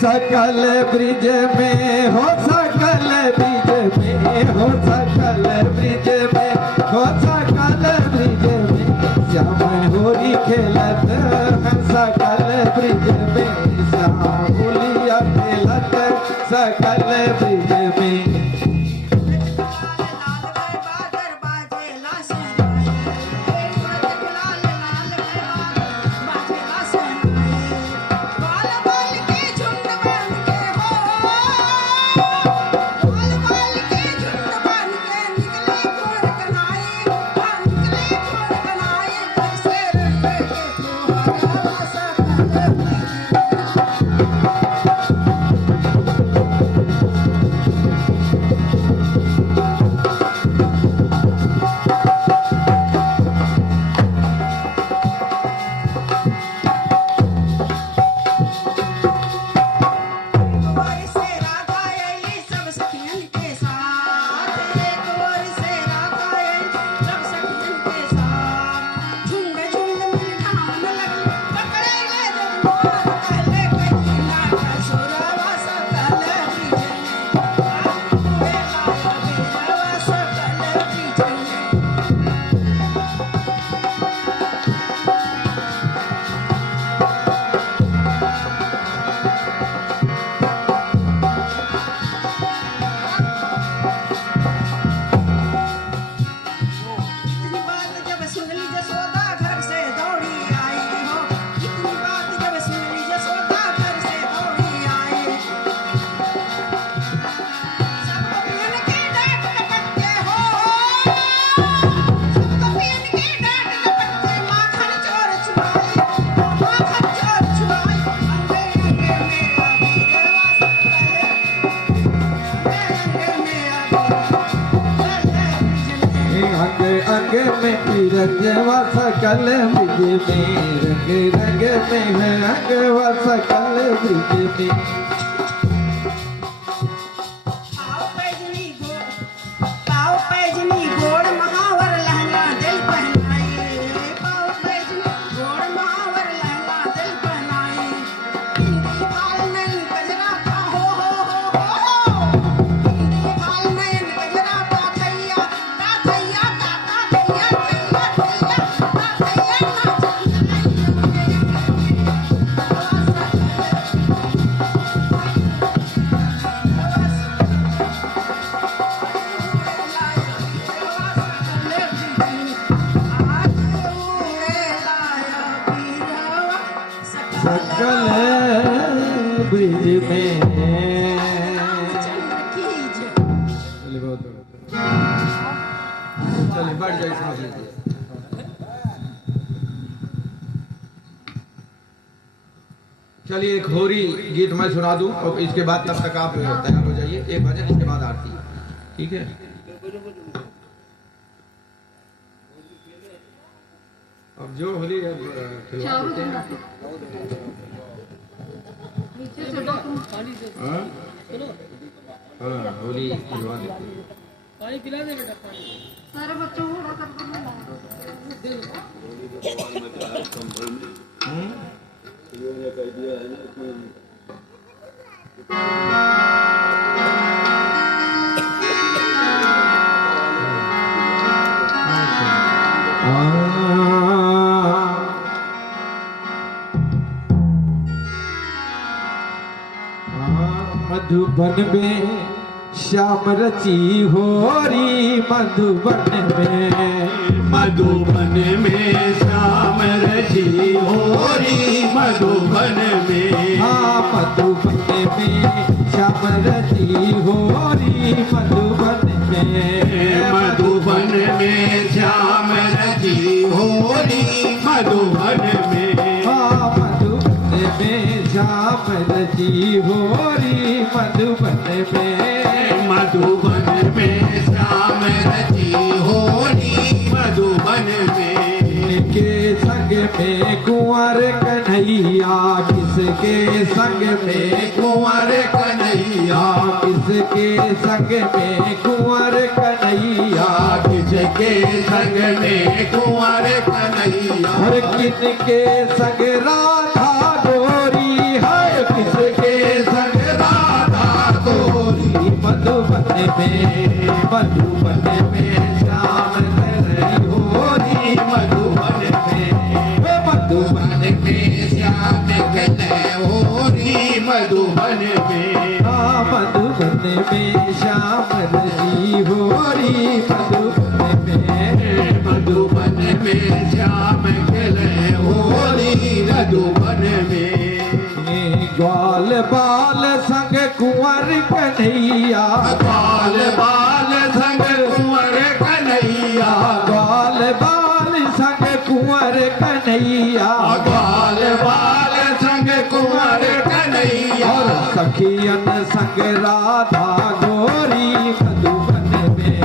सकल ब्रिज में हो सकल ब्रिज में हो सकल ब्रिज में हो सकल ब्रिज में श्याम होरी खेलत है सकल ब्रिज में श्याम होलिया खेलत सकल ब्रिज में बादर बाजे लासनाए लाल लाल बाजे लासनाए बाल बाल के झुंड बन के हो बाल बाल के झुंड बन के निकले खोर कनाए निकले खोर कनाए कैसे रंग के तोहरा सकल कोई से राधा आईली सब सखियन के साथ कोई से राधा आईली सब सखियन के साथ झुंड झुंड में धाम लगल पकड़े ले जगमोहन कहले कहिला का सुरवा सकल ब्रिज में वे लाया बेरवा सकल ब्रिज में अंग में रंगवा सकल ब्रिज में, रंग रंग में है अंगवा सकल ब्रिज में। पाव पैजनी गोड़ महावर लहंगा दिल पहनाए, पाव पैजनी गोड़ महावर लहंगा दिल पहनाए। हिंदी फाल नैन गजरा का हो हिंदी फाल नैन गजरा का थैया थैया थैया सकल ब्रिज में। चलिए बहुत चलिए बढ़ जाइए, समझ लीजिए। चलिए एक होरी गीत मैं सुना दूं और इसके बाद तब तक आप तैयार हो जाइए। एक भजन, इसके बाद आरती, ठीक है? अब जो होली चारों दिन नीचे से दो तुम। हाँ होली खिलवा देते। पानी पिला दे बेटा, पानी। सारे बच्चों को उड़ा कर मधुबन में श्याम रची होरी, मधुबन में, मधुबन में श्याम रची होरी, मधुबन में। हाँ मधुबन में श्याम रची होरी, मधुबन में, मधुबन में श्याम रची होरी, मधुबन में। हाँ मधुबन में श्याम रची होरी, मधुबन में, मधुबन में श्याम रची होरी, मधुबन में। के संग में कुंवर कन्हैया, किसके संग में कुंवर कन्हैया, किसके संग में कुंवर कन्हैया, किसके संग में कुंवर कन्हैया। हर किनके संग राधा गोरी है, किसके संग राधा गोरी, मधुबन में, मधुबन में श्याम रही होरी, मधुबन में, मधुबन में श्याम कन्हैया होरी, मधुबन में। हाँ मधुबन में श्याम रही होरी, मधुबन में, मधुबन में श्याम कन्हैया होरी, मधुबन में। ग्वाल बाल संग कुंवर कन्हैया, ग्वाल बाल संग कुंवर कन्हैया, ग्वाल बाल संग कुंवर कन्हैया, ग्वाल बाल संग कुंवर कन्हैया। और सखियन संग राधा गोरी, मधुबन में,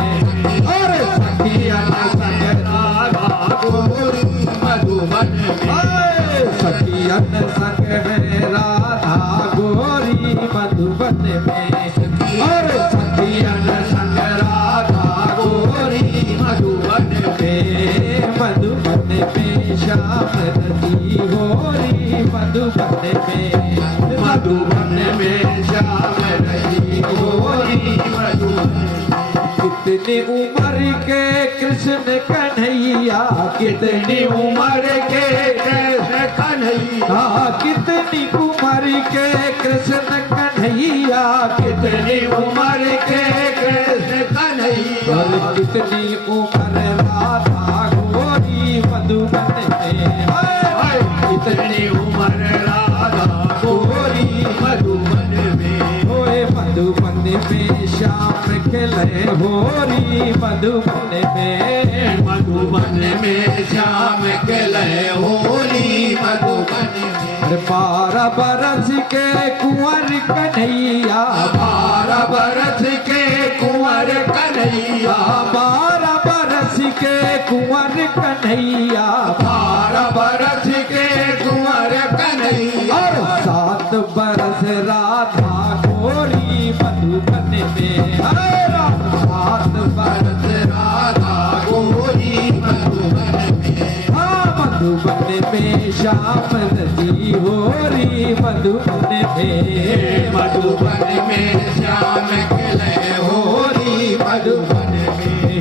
और सखियन संग राधा गोरी, मधुबन में। सखियन संग है राधा गोरी, मधुबन में, और सखियन संग राधा गोरी, मधुबन में, मधुबन में श्याम रची होरी, मधुबन में, मधुबन में श्याम रची होरी, मधुबन। कितनी उम्र के कृष्ण कन्हैया, कितनी उम्र के कृष्ण कन्हैया, हाँ कितनी उम्र के कृष्ण कन्हैया, कितनी उम्र के कृष्ण कन्हैया। और कितनी उम्र राधा गोरी, मधुबन में, हाय, कितनी उम्र राधा गोरी, मधुबन में। होए मधुबन में श्याम खेले होरी, मधुबन में, मधुबन में श्याम खेले होली, मधुबन में। 12 बरस के कुंवर कन्हैया, 12 बरस के कुंवर कन्हैया, 12 बरस बरस के कुंवर कन्हैया, 12 बरस के कुंवर कन्हैया, और 7 बरस राधा गोरी मधुबन में। हरे राम। 7 बरस राधा गोरी मधुबन में, हाँ मधुबन में श्याम जी होरी मधुबन में। मधुबन में श्याम खिले होरी मधुबन में।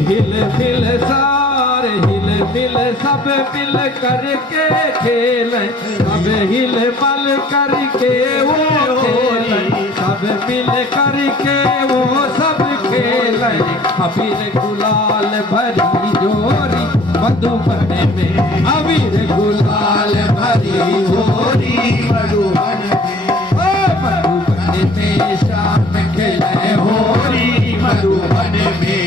हिल मिल सारे हिल मिल सब मिल करके खेल, सब हिल मल करके वो खेल, सब मिल करके वो सब खेल। अबीर गुलाल भरी जोरी मधुबन में, अबीर गुलाल भरी जोरी मधुबन में, मधुबन में श्याम खेले होरी मधुबन में,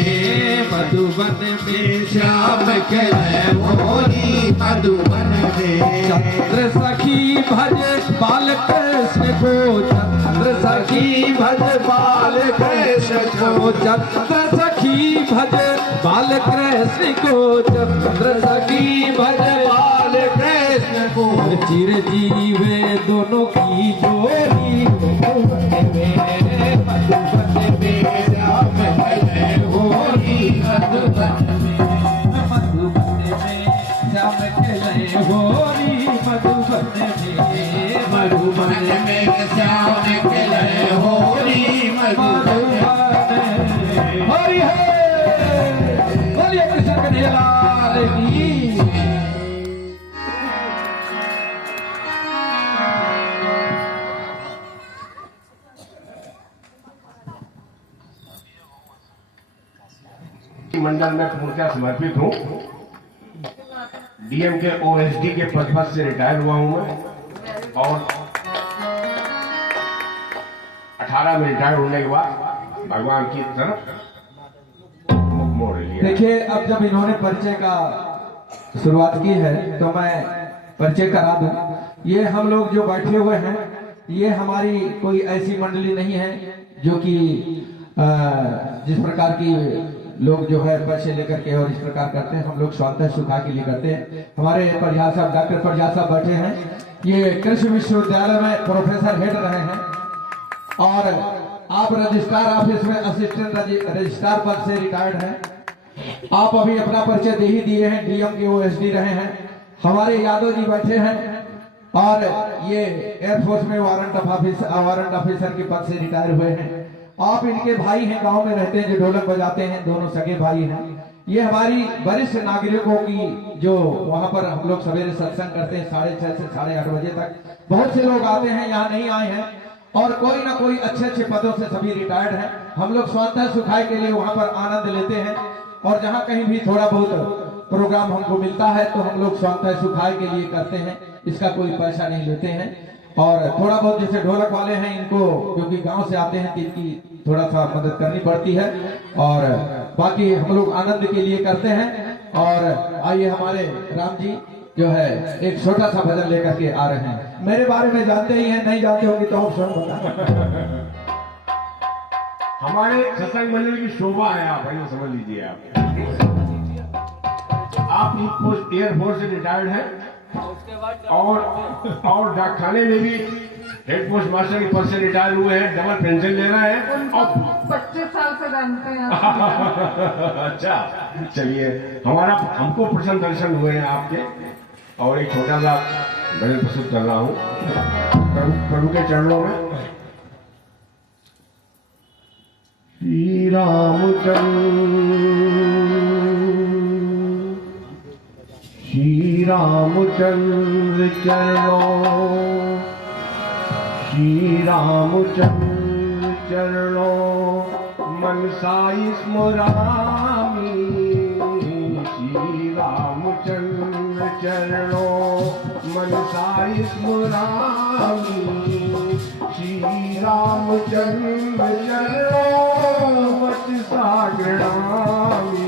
मधुबन में श्याम खिले होरी मधुबन में। चंद्र सखी भज बाल कृष्ण को, चंद्र सखी भज बाल कृष्ण को, चंद्र सखी भज बाल कृष्ण को, चंद्र सखी भज बाल कृष्ण को। चिरजीवे दोनों की जोड़ी मधुबन में, मधुबन में श्याम खेले होरी मधुबन में, मधुबन में श्याम खेले होरी मधुबन में, मधुबन में श्याम खिले होरी मधुबन में। हरि है। बोलिए कृष्ण कन्हैया लाल की। मंडल में पूर्णतः समर्पित हूँ। डीएम के ओएसडी के पद से रिटायर हुआ हूँ मैं, और 18 में रिटायर होने के बाद भगवान की तरफ मुख मोड़ लिया। देखिए, अब जब इन्होंने परिचय का शुरुआत की है तो मैं परिचय करा दूं। ये हम लोग जो बैठे हुए हैं, ये हमारी कोई ऐसी मंडली नहीं है जो कि जिस प्रकार की लोग जो है पैसे लेकर के और इस प्रकार करते हैं। हम लोग स्वांतः सुखा के लिए करते हैं। हमारे प्रयास साहब, डॉक्टर प्रयास साहब बैठे हैं, ये कृषि विश्वविद्यालय में प्रोफेसर हेड रहे हैं, और आप रजिस्ट्रार ऑफिस में असिस्टेंट रजिस्ट्रार पद से रिटायर्ड हैं। आप अभी अपना परिचय दे ही दिए हैं, डीएम के ओएसडी रहे हैं। हमारे यादव जी बैठे हैं, और ये एयरफोर्स में वारंट ऑफिसर के पद से रिटायर हुए हैं। आप इनके भाई हैं, गांव में रहते हैं, जो ढोलक बजाते हैं, दोनों सगे भाई हैं। ये हमारी वरिष्ठ नागरिकों की जो वहां पर हम लोग सवेरे सत्संग करते हैं 6:30 से 8:30 बजे तक। बहुत से लोग आते हैं, यहाँ नहीं आए हैं, और कोई ना कोई अच्छे अच्छे पदों से सभी रिटायर्ड हैं। हम लोग स्वांतः सुखाई के लिए वहां पर आनंद लेते हैं, और जहां कहीं भी थोड़ा बहुत प्रोग्राम हमको मिलता है तो हम लोग स्वांतः सुखाई के लिए करते हैं। इसका कोई पैसा नहीं लेते हैं। और थोड़ा बहुत जैसे ढोलक वाले हैं, इनको क्योंकि गांव से आते हैं तो इनकी थोड़ा सा मदद करनी पड़ती है, और बाकी हम लोग आनंद के लिए करते हैं। और आइए, हमारे राम जी जो है एक छोटा सा भजन लेकर के आ रहे हैं। मेरे बारे में जानते ही हैं, नहीं जानते होंगे तो आप स्वयं बताएं। हमारे सत्संग मंडल की शोभा है, आप भाई समझ लीजिए। आप एयरफोर्स से रिटायर्ड हैं, और डाकखाने में भी हेड पोस्ट मास्टर के पद से रिटायर हुए हैं, डबल पेंशन ले रहे हैं। और 25 साल से जानते हैं। अच्छा, चलिए, हमको प्रसन्न दर्शन हुए हैं आपके, और एक छोटा सा भजन प्रस्तुत कर रहा हूँ प्रभु के चरणों में। श्री रामचंद्र चरणों, श्री रामचंद्र चरणों मनसाई स्मरामि। श्री रामचंद्र चरणों मनसाई स्मरामि। श्री रामचंद्र चरणों वचसा गृणामि।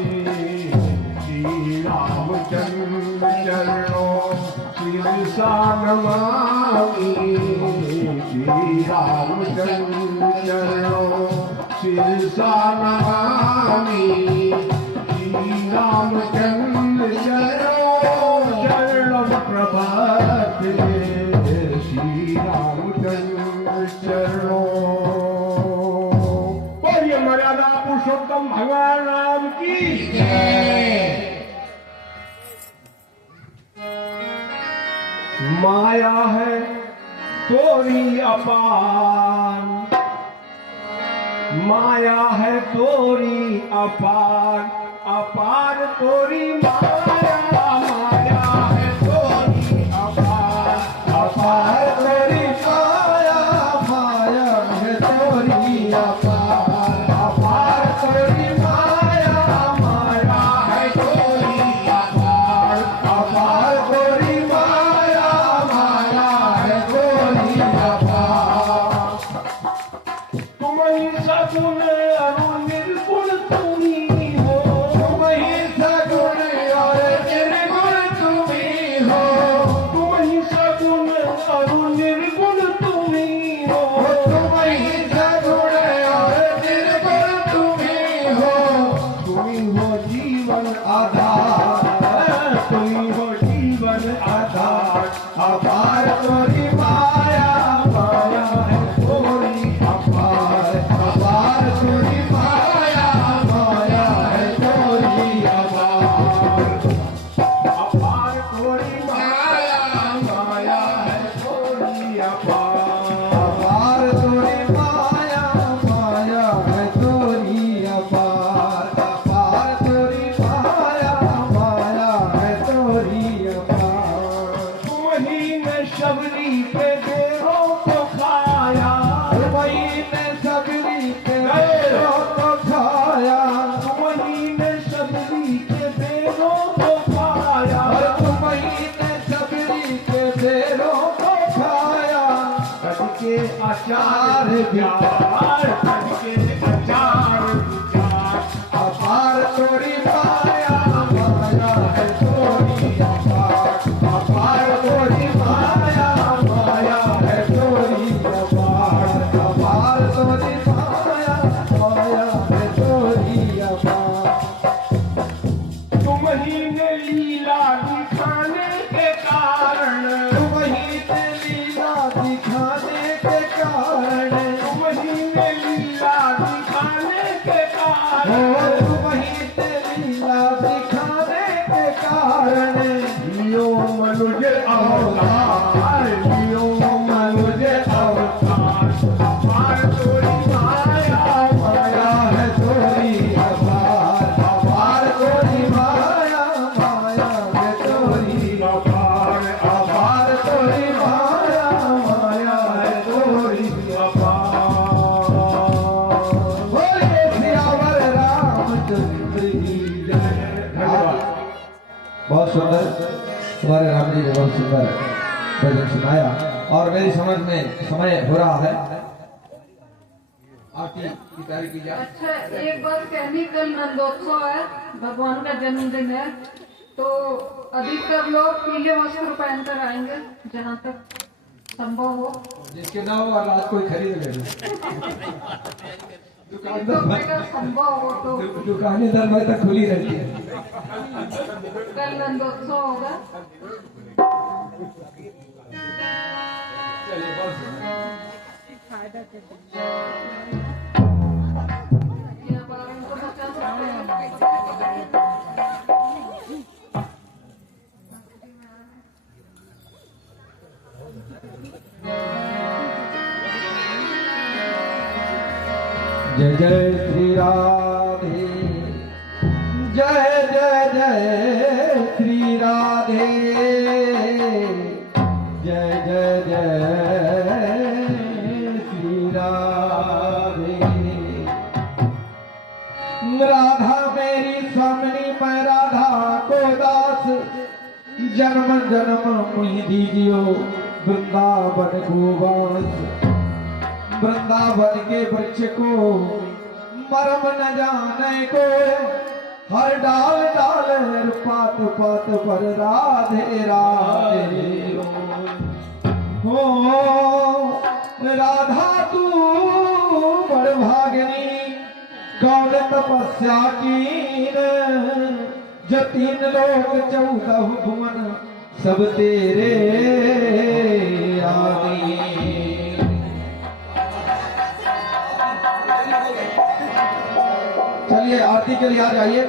श्री रामचंद्र चरणों शिरसा नमामि। श्री रामचंद्र चरणों शिरसा नमामि। श्री राम माया है तोरी अपार, माया है तोरी अपार, अपार तोरी माया, माया है तोरी अपार, अपार तोरी माया माया है तोरी अपार, अपार तोरी माया, माया है तोरी अपार, अपार तोरी माया माया है तोरी अपार। तुम ही सगुण अरु निर्गुण तुम्ही हो, तुम ही सगुण और निर्गुण तुम्ही हो, तुम ही सगुण अरु निर्गुण तुम्ही हो, तुम ही सगुण और निर्गुण तुम्ही हो, तुम्ही हो जीवन आधार तुम्ही हो जीवन आधार, अपार तोरी माया माया है तोरी अपार, अपार तोरी माया माया है तोरी अपार, अपार तोरी माया, माया है तोरी अपार, अपार तोरी माया माया है तोरी अपार, अपार तोरी माया माया है तोरी अपार। तुम ही ने शबरी पे देरों को खाया, वही ने सगरी के देरों को खाया, वही ने शबरी के देरों को खाया, और तुम्ही ने सगरी के देरों को खाया। कद के आचार विचार, कद के आचार विचार, अपार तोरी माया माया है तोरी अपार, अपार तोरी माया माया है तोरी अपार, अपार तोरी माया माया है तोरी अपार। तुम ही ने लीला दिखाने के कारण, तुम्ही ने लीला दिखाने के कारण, तुम ही ने लीला दिखाने के कारण, तुम्ही ने लीला दिखाने के कारण, लियो मनुज अवतार, लियो मनुज अवतार, अपार तोरी माया, माया है तोरी अपार, अपार तोरी माया माया है तोरी अपार, अपार तोरी माया माया है तोरी बोलिए सियावर रामचंद्र की जय। बहुत सुंदर तुम्हारे राम जी ने बहुत सुंदर भजन सुनाया और मेरी समझ में समय हो रहा है आरती की तैयारी की जाए। अच्छा, एक बात कहनी, कल नंदोत्सव है, भगवान का जन्मदिन है, तो अधिकतर लोग पीले वस्त्र पहनकर आएंगे, जहाँ तक संभव हो। जिसके ना हो और आज कोई खरीद ले तो अगर संभव हो तो दुकानें दर बजे तक खुली रहती है। कल नंदोत्सव होगा। चलिए बहुत सुंदर। यहाँ पर उनको 50 रुपए जय जय श्री राधे, जय जय जय श्री राधे, जय जय जय श्री राधे। राधा मेरी स्वामिनी, मैं राधा को दास, जन्म जन्म मुझे दीजियो वृंदावन को वास। वृंदावन के वृक्ष को मरम न जाने को, हर डाल डाल हर पात पात पर राधे राधे हो। राधा तू बड़ भागनी, कौन तपस्या कीन, जतीन लोक 14 भुवन सब तेरे आदि। चलिए आरती के लिए आ जाइए।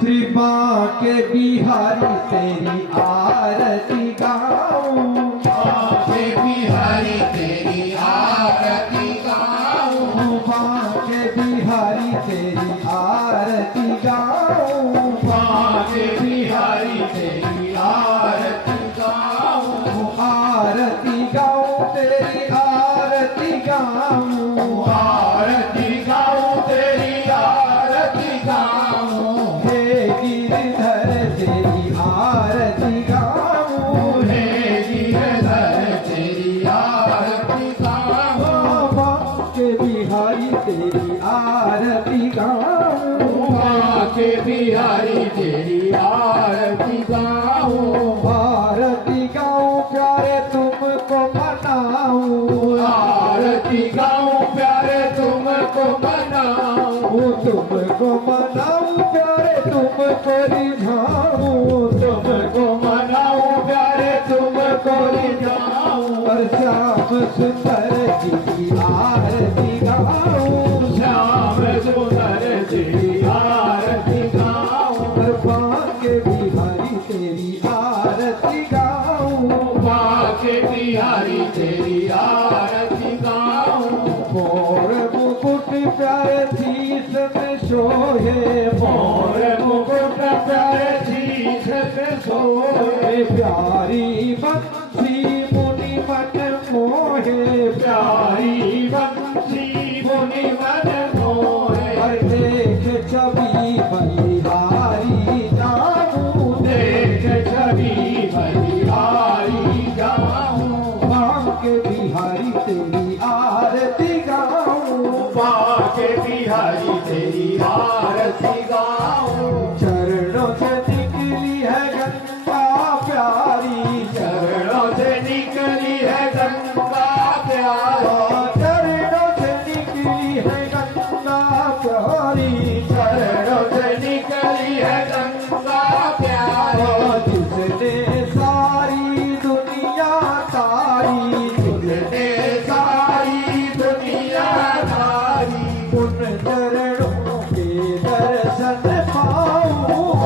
श्री बांके बिहारी तेरी आरती गाऊं, बांके बिहारी तेरी आरती गाऊं, बांके बिहारी तेरी आरती गाऊं, बांके बिहारी तेरी आरती गाऊं, आरती गाऊं तेरी आरती गाऊं, आरती गाऊं तेरी आरती गाऊं, हे गिरधर तेरी आरती गाऊं, हे गिरधर तेरी आरती गाऊं, बांके बिहारी तेरी आरती गाऊं, बांके बिहारी तेरी आरती गाऊं, आरती गाऊं प्यारे तुमको मनाऊं, आरती गाऊं प्यारे तुमको बनाऊं, तुमको मनाऊं प्यारे तुमको रिझाऊं, तुमको मनाऊं प्यारे तुमको रिझाऊं, और श्याम सुंदर जी की आरती गाऊं, श्याम सुंदर तेरी आरती गाऊं, और बांके बिहारी तेरी आरती गाऊं, बांके बिहारी तेरी आरती गाऊं, मोर मुकुट प्यारे शीस में सोहे, मोर मुकुट प्यारे शीश पे सोए, प्यारी बंसी मुनि मन मोहे, प्यारी बंसी मुनि मन मोहे, और देख छवि बलिहारी जाऊं, देख छवि बलिहारी गाऊं, बांके बिहारी तेरी आरती गाऊं, बांके बिहारी तेरी आरती गाऊं, चरणों से निकली है गंगा प्यारी, चरणों से निकली है गंगा प्यारी, चरणों से निकली है गंगा प्यारी, चरणों से निकली है गंगा प्यारी, जिसने सारी दुनिया तारी, तुझने सारी दुनिया धारी, उन चरणों के दर्शन पाऊं,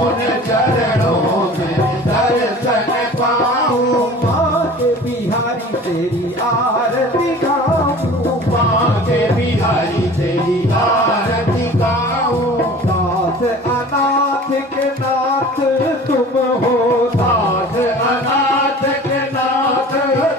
उन चरणों में दर्शन पाऊं, बांके बिहारी तेरी आरती गाऊं, बांके बिहारी तेरी आरती गाऊं, दास अनाथ के नाथ तुम हो, दास अनाथ के नाथ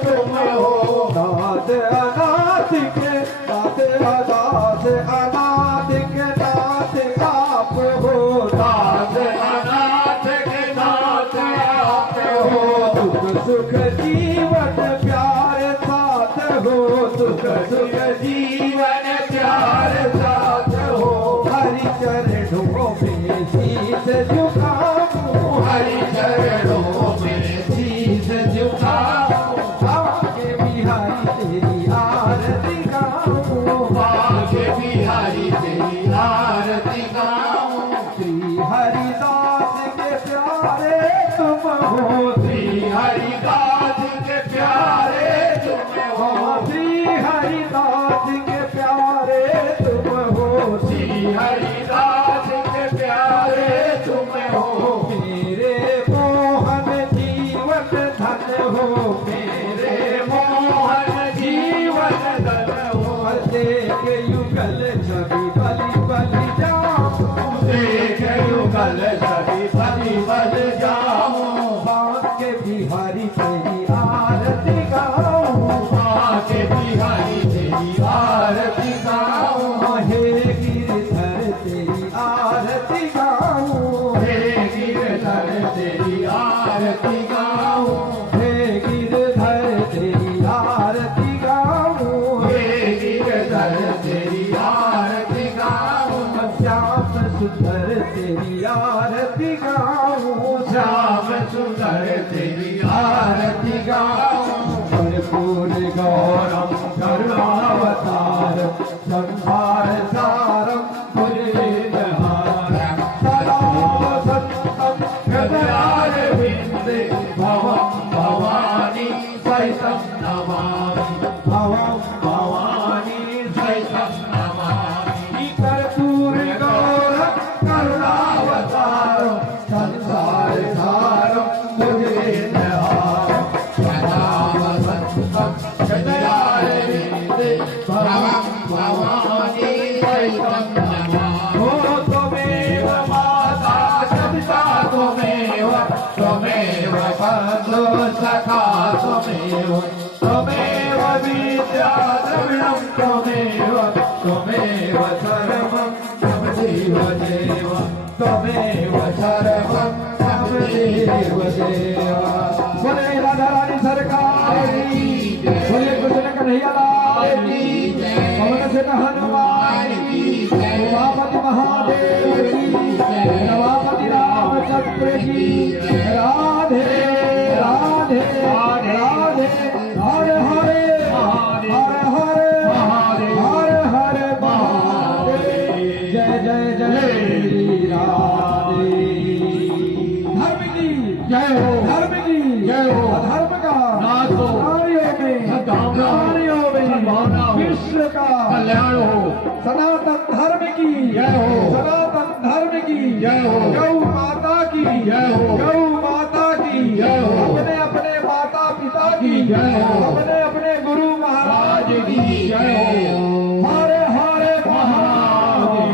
तुम हो, दास अनाथ के नाथ, दास अनाथ के नाथ आप हो, दास अनाथ के नाथ आप हो, दुख सुख जीवन प्यार साथ हो, सुख सुख जीवन प्यार साथ हो, हरि चरणों में शीस झुकाऊं, हरि चरणों में शीश झुकाऊं, बांके बिहारी तेरी आरती गाऊं, बांके बिहारी तेरी आरती गाऊं, श्री हरिदास के प्यारे तुम हो, श्री हरिदास के प्यारे तुम हो, श्री हरिदास के प्यारे तुम हो, श्री हरिदास के प्यारे तुम हो, मेरे मोहन जीवन धन हो, मेरे मोहन जीवन धन हो, देख युगल छवि बलि बलि जाऊं, देख युगल सभी बलि बल जाऊं, बांके बिहारी तेरी आरती गाऊं, बांके बिहारी तेरी आरती गाऊं, हे गिरधर तेरी आरती गाऊं, हे गिरधर तेरी आरती गाऊं, हे गिरधर तेरी आरती गाऊं, हे गिरधर तेरी आरती गाऊं, श्याम सुंदर तेरी आरती गाऊं, श्याम सुंदर तेरी आरती गाऊं, कर्पूर गौरम करुणावतार संसार सारम पुरीजहारम सदा सत्तम गदार विंदे भवं भवानी सहितं नमामि, भवं भवानी सहितं नमामि, कर्पूर गौरम करुणावतार भवं भवानी दैवं नमामि। ओ त्वमेव माता पिता त्वमेव त्वमेव बन्धु सखा त्वमेव त्वमेव विद्या द्रविणं त्वमेव त्वमेव सर्वं त्वमेव देव त्वमेव सर्वं त्वमेव देव। बोले राधा रानी सरकार की जय, बोले कृष्ण कन्हैया लाल की जय, पवन सुत हनुमान की जय, उमापति महादेव की जय, रमापति रामचंद्र की जय। राधे राधे राधे हरे हरे हरे हरे हरे हरे महादेव। जय जय जय श्री राधे। धर्म की जय हो, धर्म की जय हो, धर्म का नाश हो, नारियों में विश्व का कल्याण हो। सनातन धर्म की जय हो, सनातन धर्म की जय हो, गौ माता की जय हो, गौ माता की जय हो, अपने अपने माता पिता की जय हो, अपने अपने गुरु महाराज की जय हो। हरे हरे महादेव।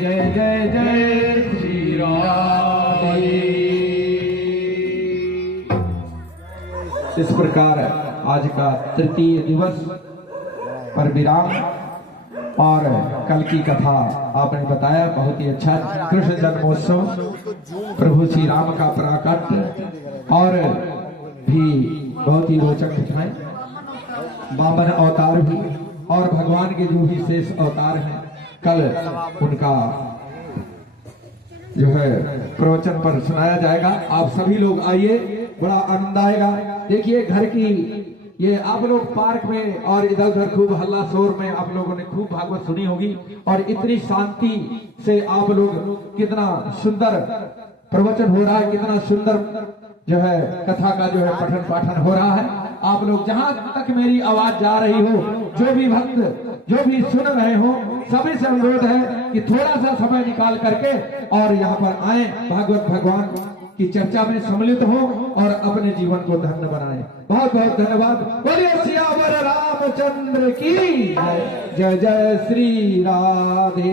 जय जय जय श्री राधे। इस प्रकार आज का तृतीय दिवस पर विराम और कल की कथा आपने बताया, बहुत ही अच्छा। कृष्ण जन्मोत्सव, प्रभु श्री राम का प्राकट्य और भी बहुत ही रोचक कथाएं, वामन अवतार भी और भगवान के जो भी शेष अवतार हैं, कल उनका जो है प्रवचन पर सुनाया जाएगा। आप सभी लोग आइए, बड़ा आनंद आएगा। देखिए घर की ये आप लोग पार्क में और इधर उधर खूब हल्ला शोर में आप लोगों ने खूब भागवत सुनी होगी, और इतनी शांति से आप लोग, कितना सुंदर प्रवचन हो रहा है, कितना सुंदर जो है कथा का जो है पठन पाठन हो रहा है। आप लोग जहां तक मेरी आवाज जा रही हो, जो भी भक्त जो भी सुन रहे हो, सभी से अनुरोध है कि थोड़ा सा समय निकाल करके और यहाँ पर आए, भागवत भगवान की चर्चा में सम्मिलित हो और अपने जीवन को धन्य बनाएं। बहुत बहुत धन्यवाद। बोलिए सियावर रामचंद्र की जय। जय जय श्री राधे।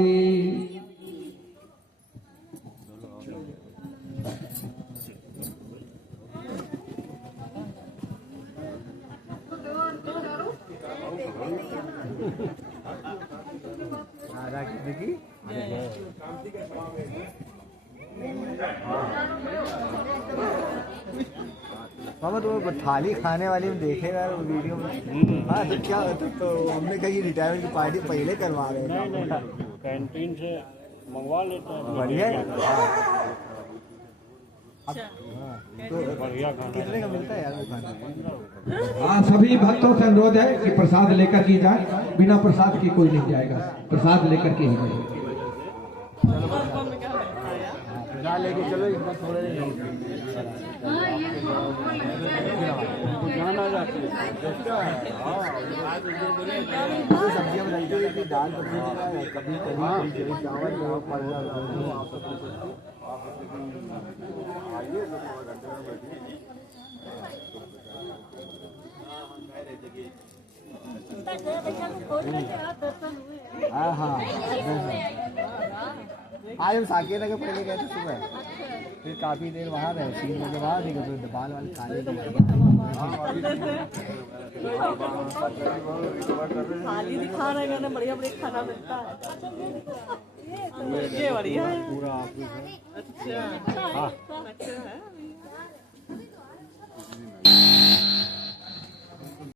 हम तो थाली खाने वाली में देखे यार वीडियो में। हाँ तो क्या तो हमने कहीं रिटायरमेंट की पार्टी पहले करवा रहे हैं, कैंटीन से मंगवा लेते हैं। बढ़िया है। तो बढ़िया खाना कितने का मिलता है यार वो खाना? हाँ, सभी भक्तों से अनुरोध है कि प्रसाद लेकर के जाए, बिना प्रसाद के कोई नहीं जाएगा, प्रसाद लेकर के ही जाएगा। प्रसाद लेके चलो, इसमें थोड़े सब्जियां बनाई जाती है, दाल सब्जी, कभी कभी चावल हाँ हाँ। आज हम साकेत नगर पहले गए थे सुबह, फिर काफी देर वहाँ रहे, 3 बजे वहाँ थे, फिर बाल वाल खाने थाली दिखा रहे हैं, बढ़िया बढ़िया खाना मिलता है। ये बढ़िया है पूरा। अच्छा है।